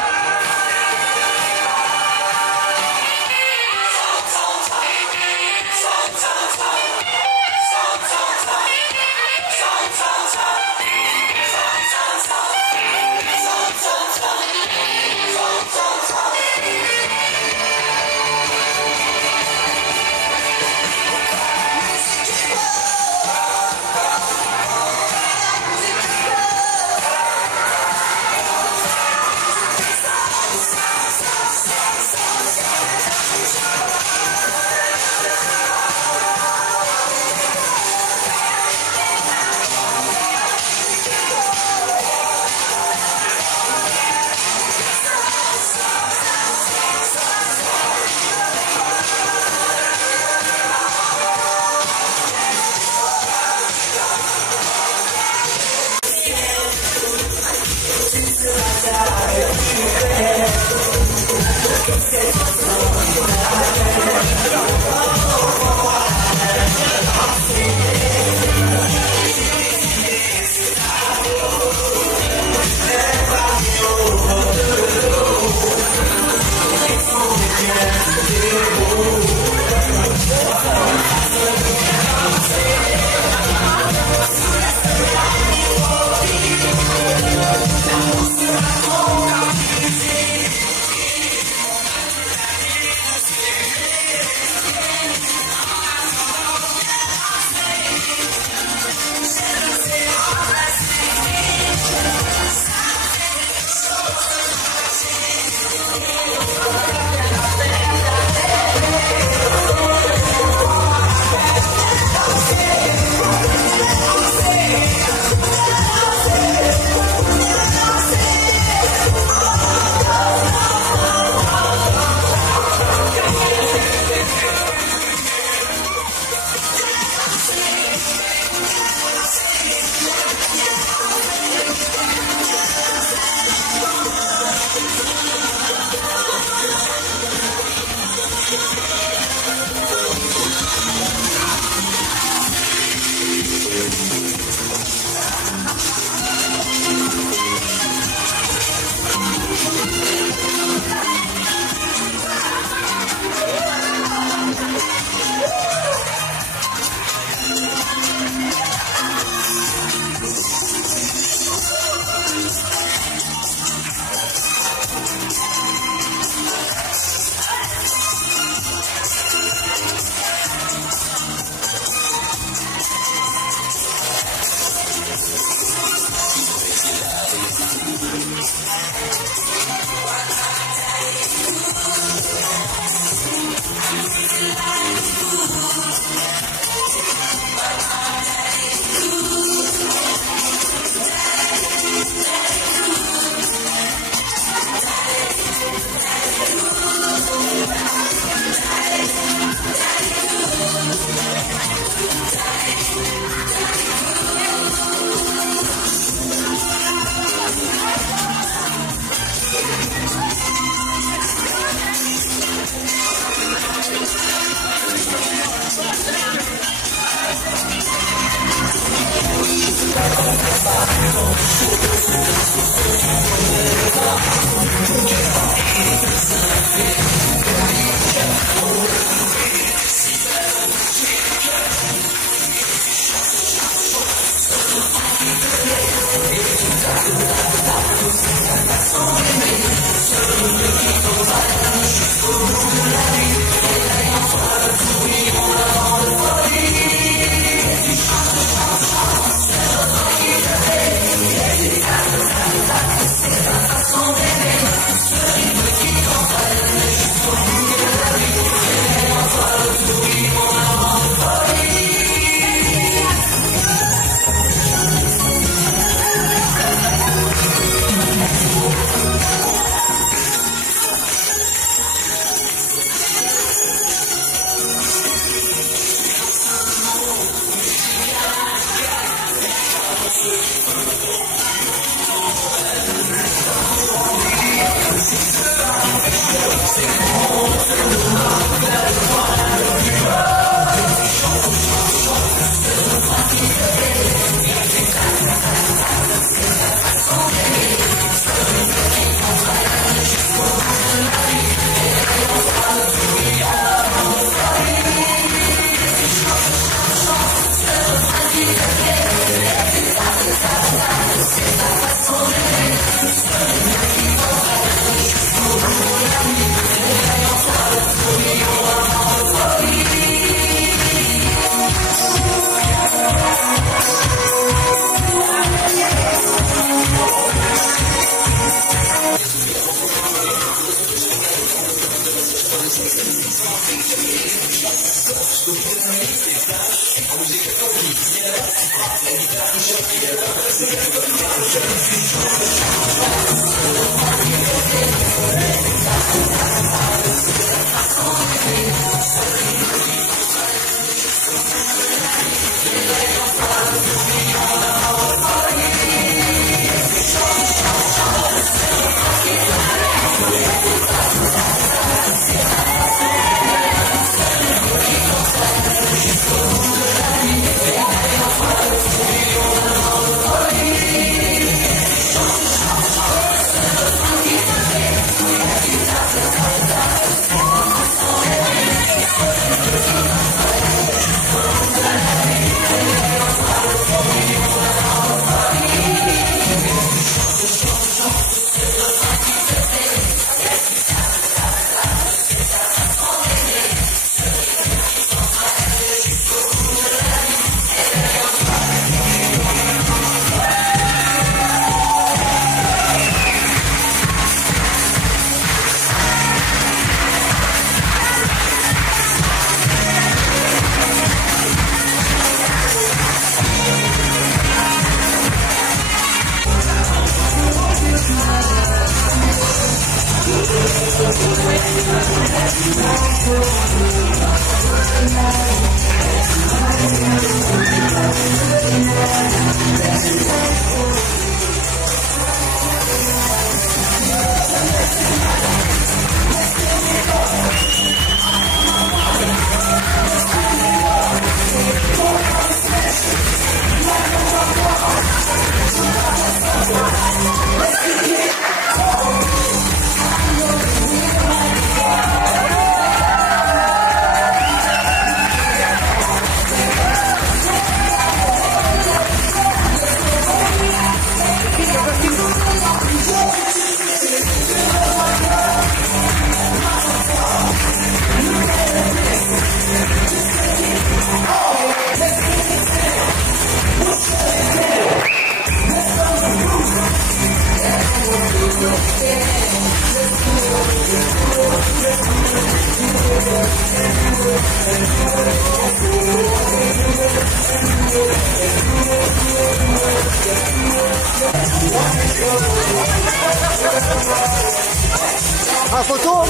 Ah, photo?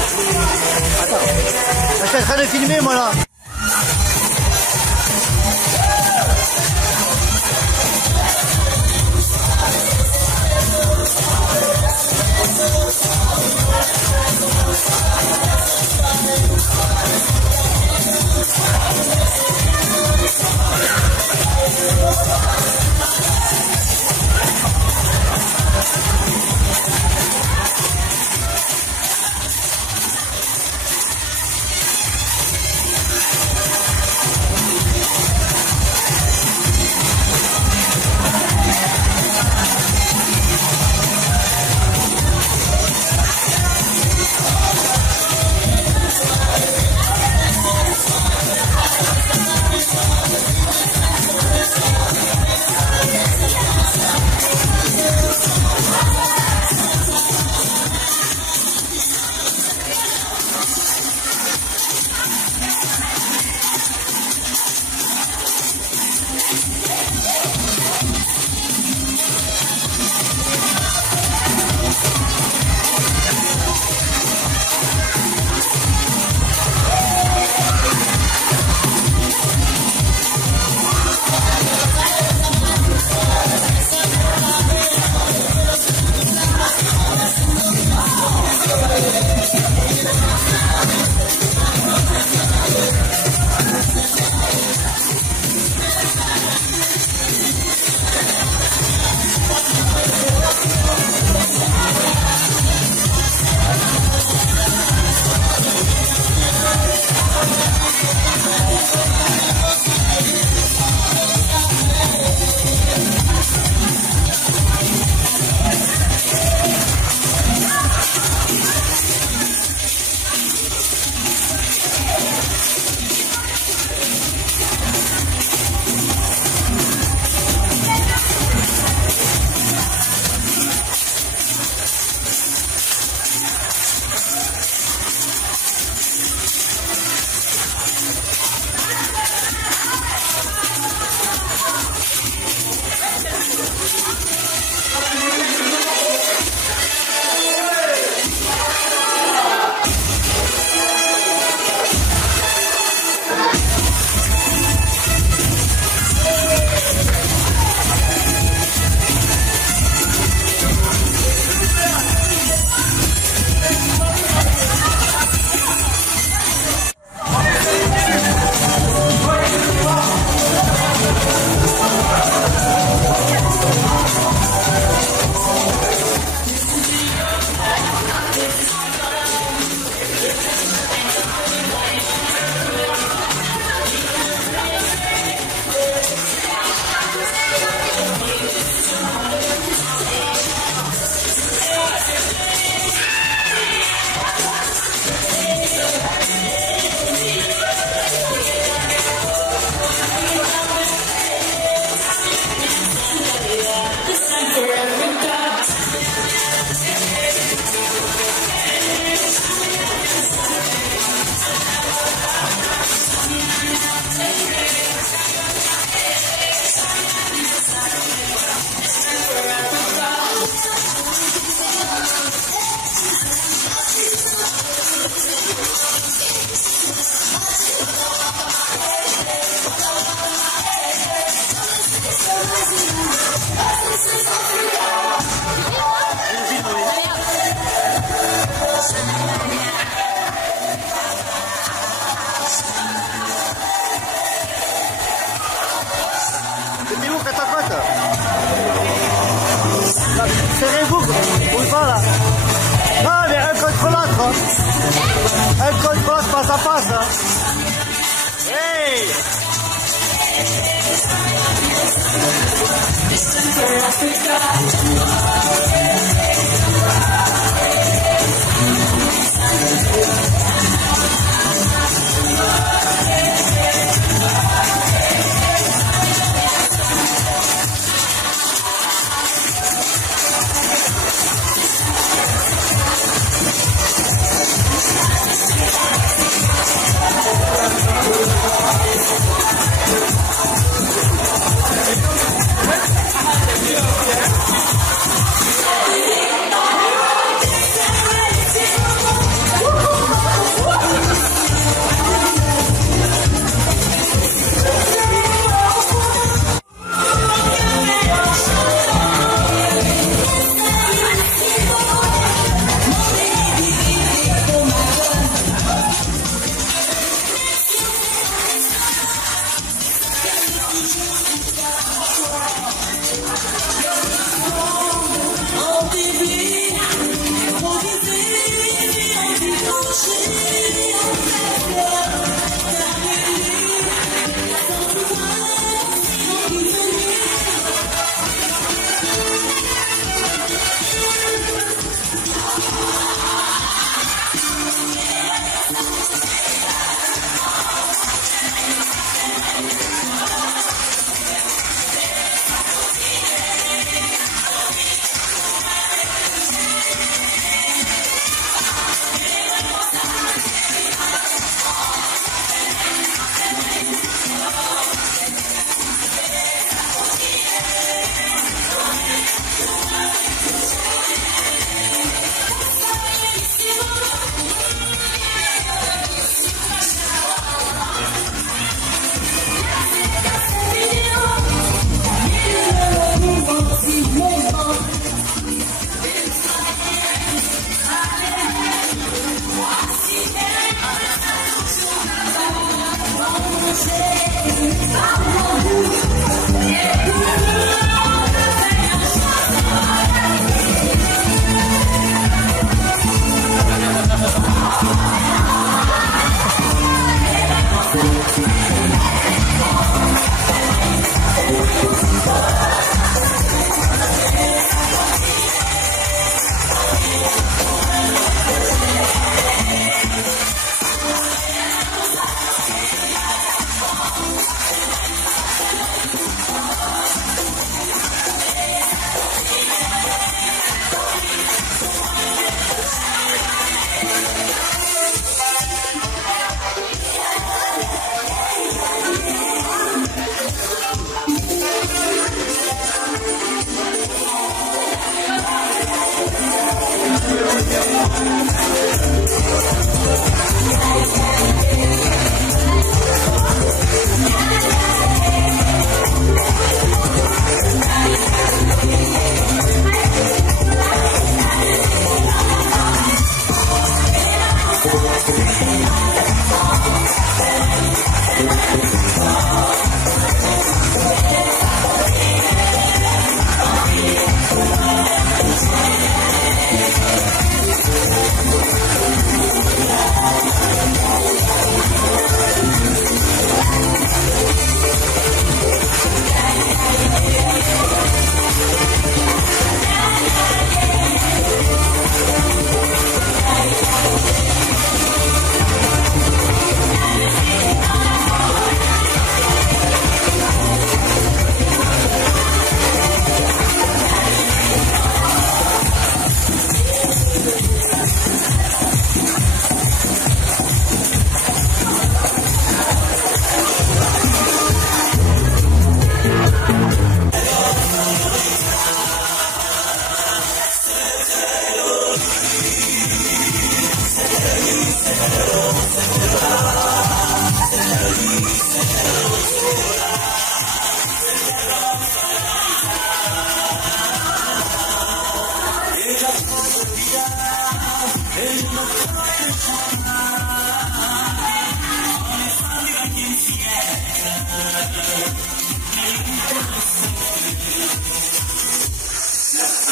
Attends, je suis en train de filmer moi là. Un code passe face à face, hein. Hey!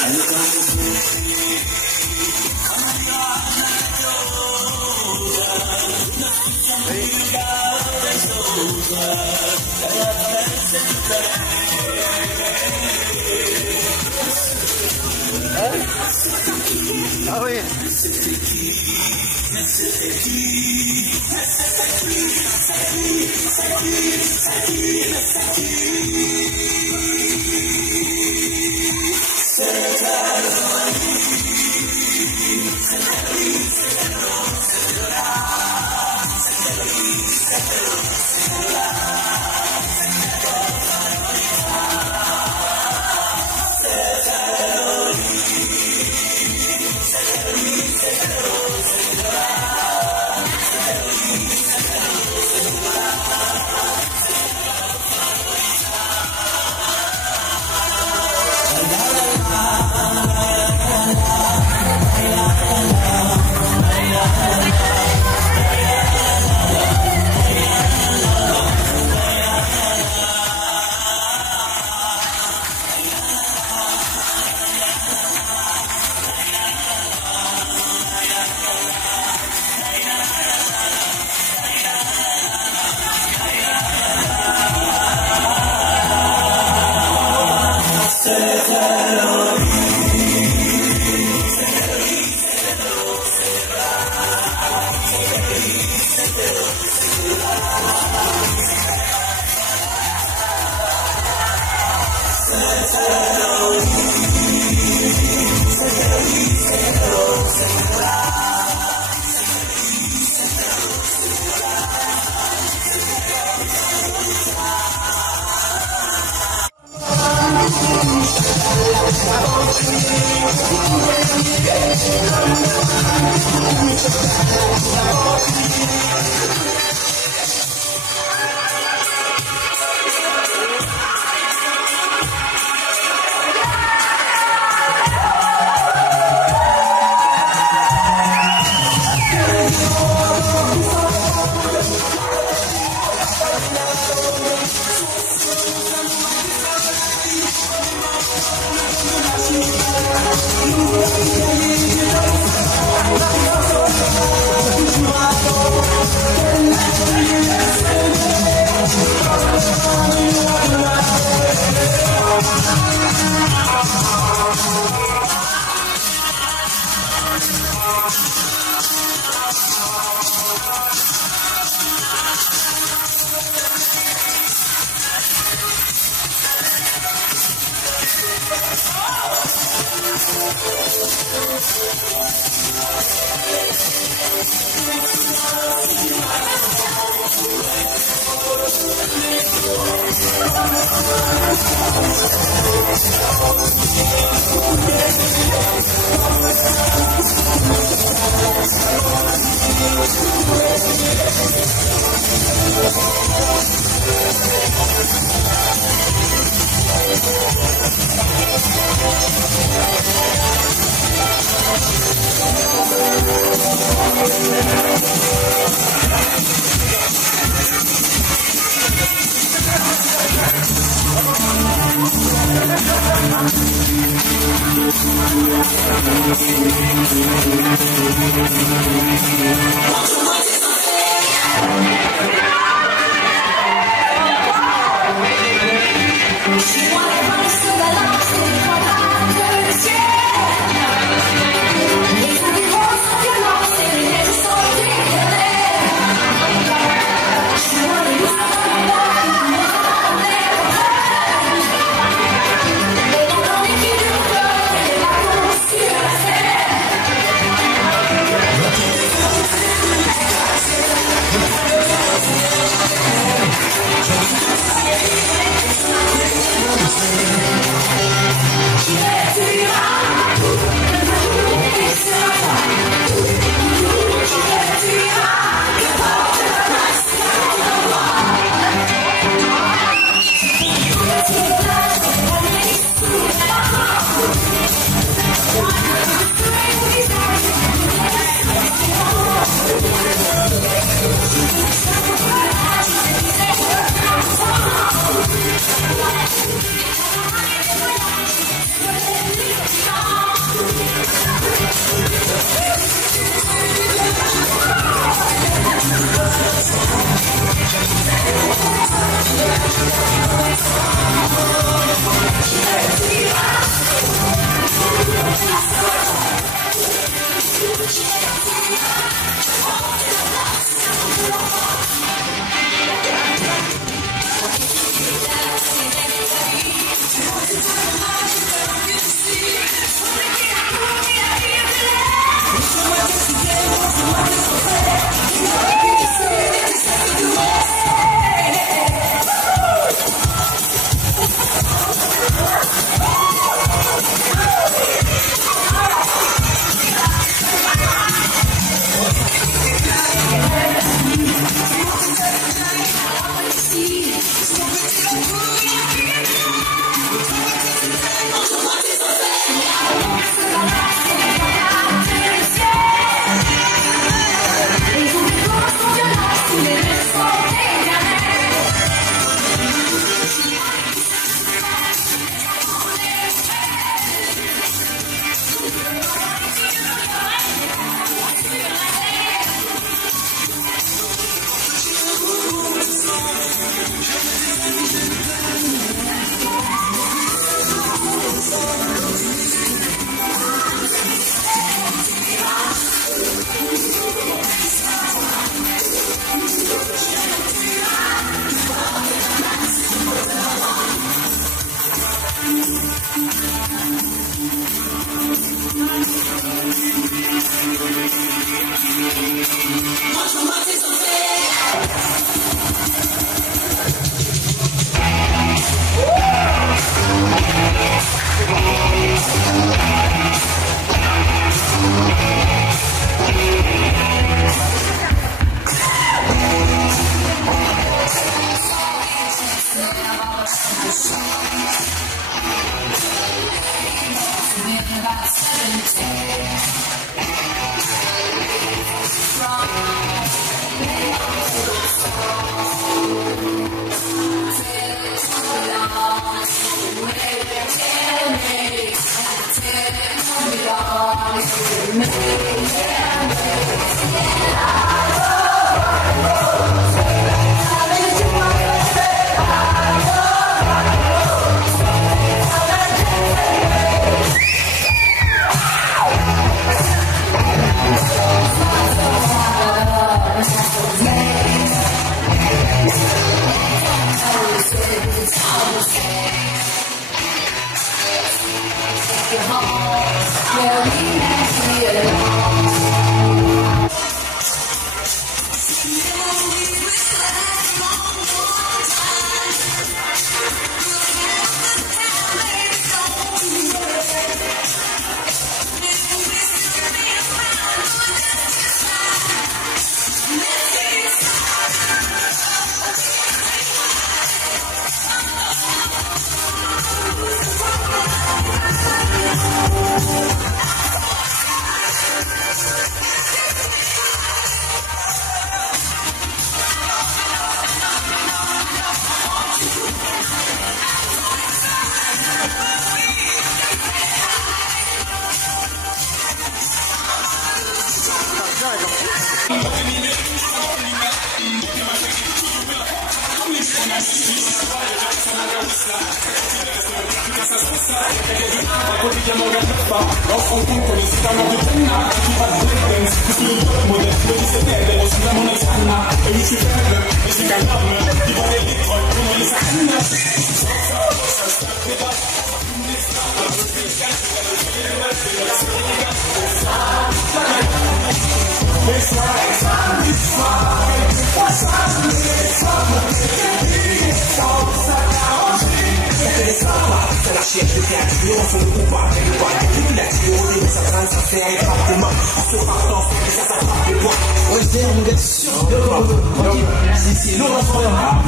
I Ah oui. It's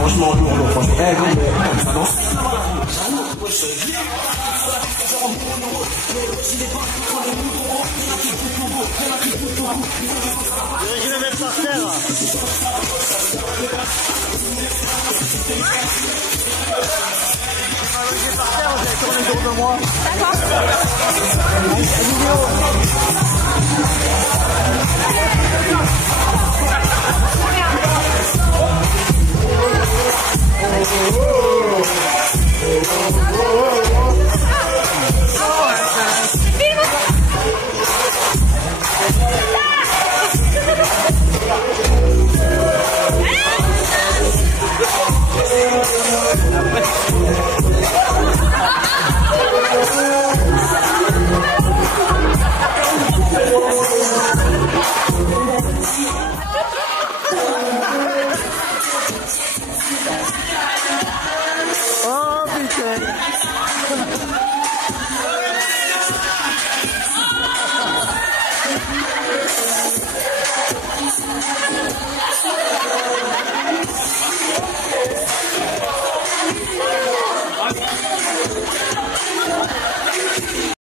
Franchement, lourd, franchement. Ça danse. Je vais mettre par terre. Par terre, vous allez tourner autour de moi. D'accord.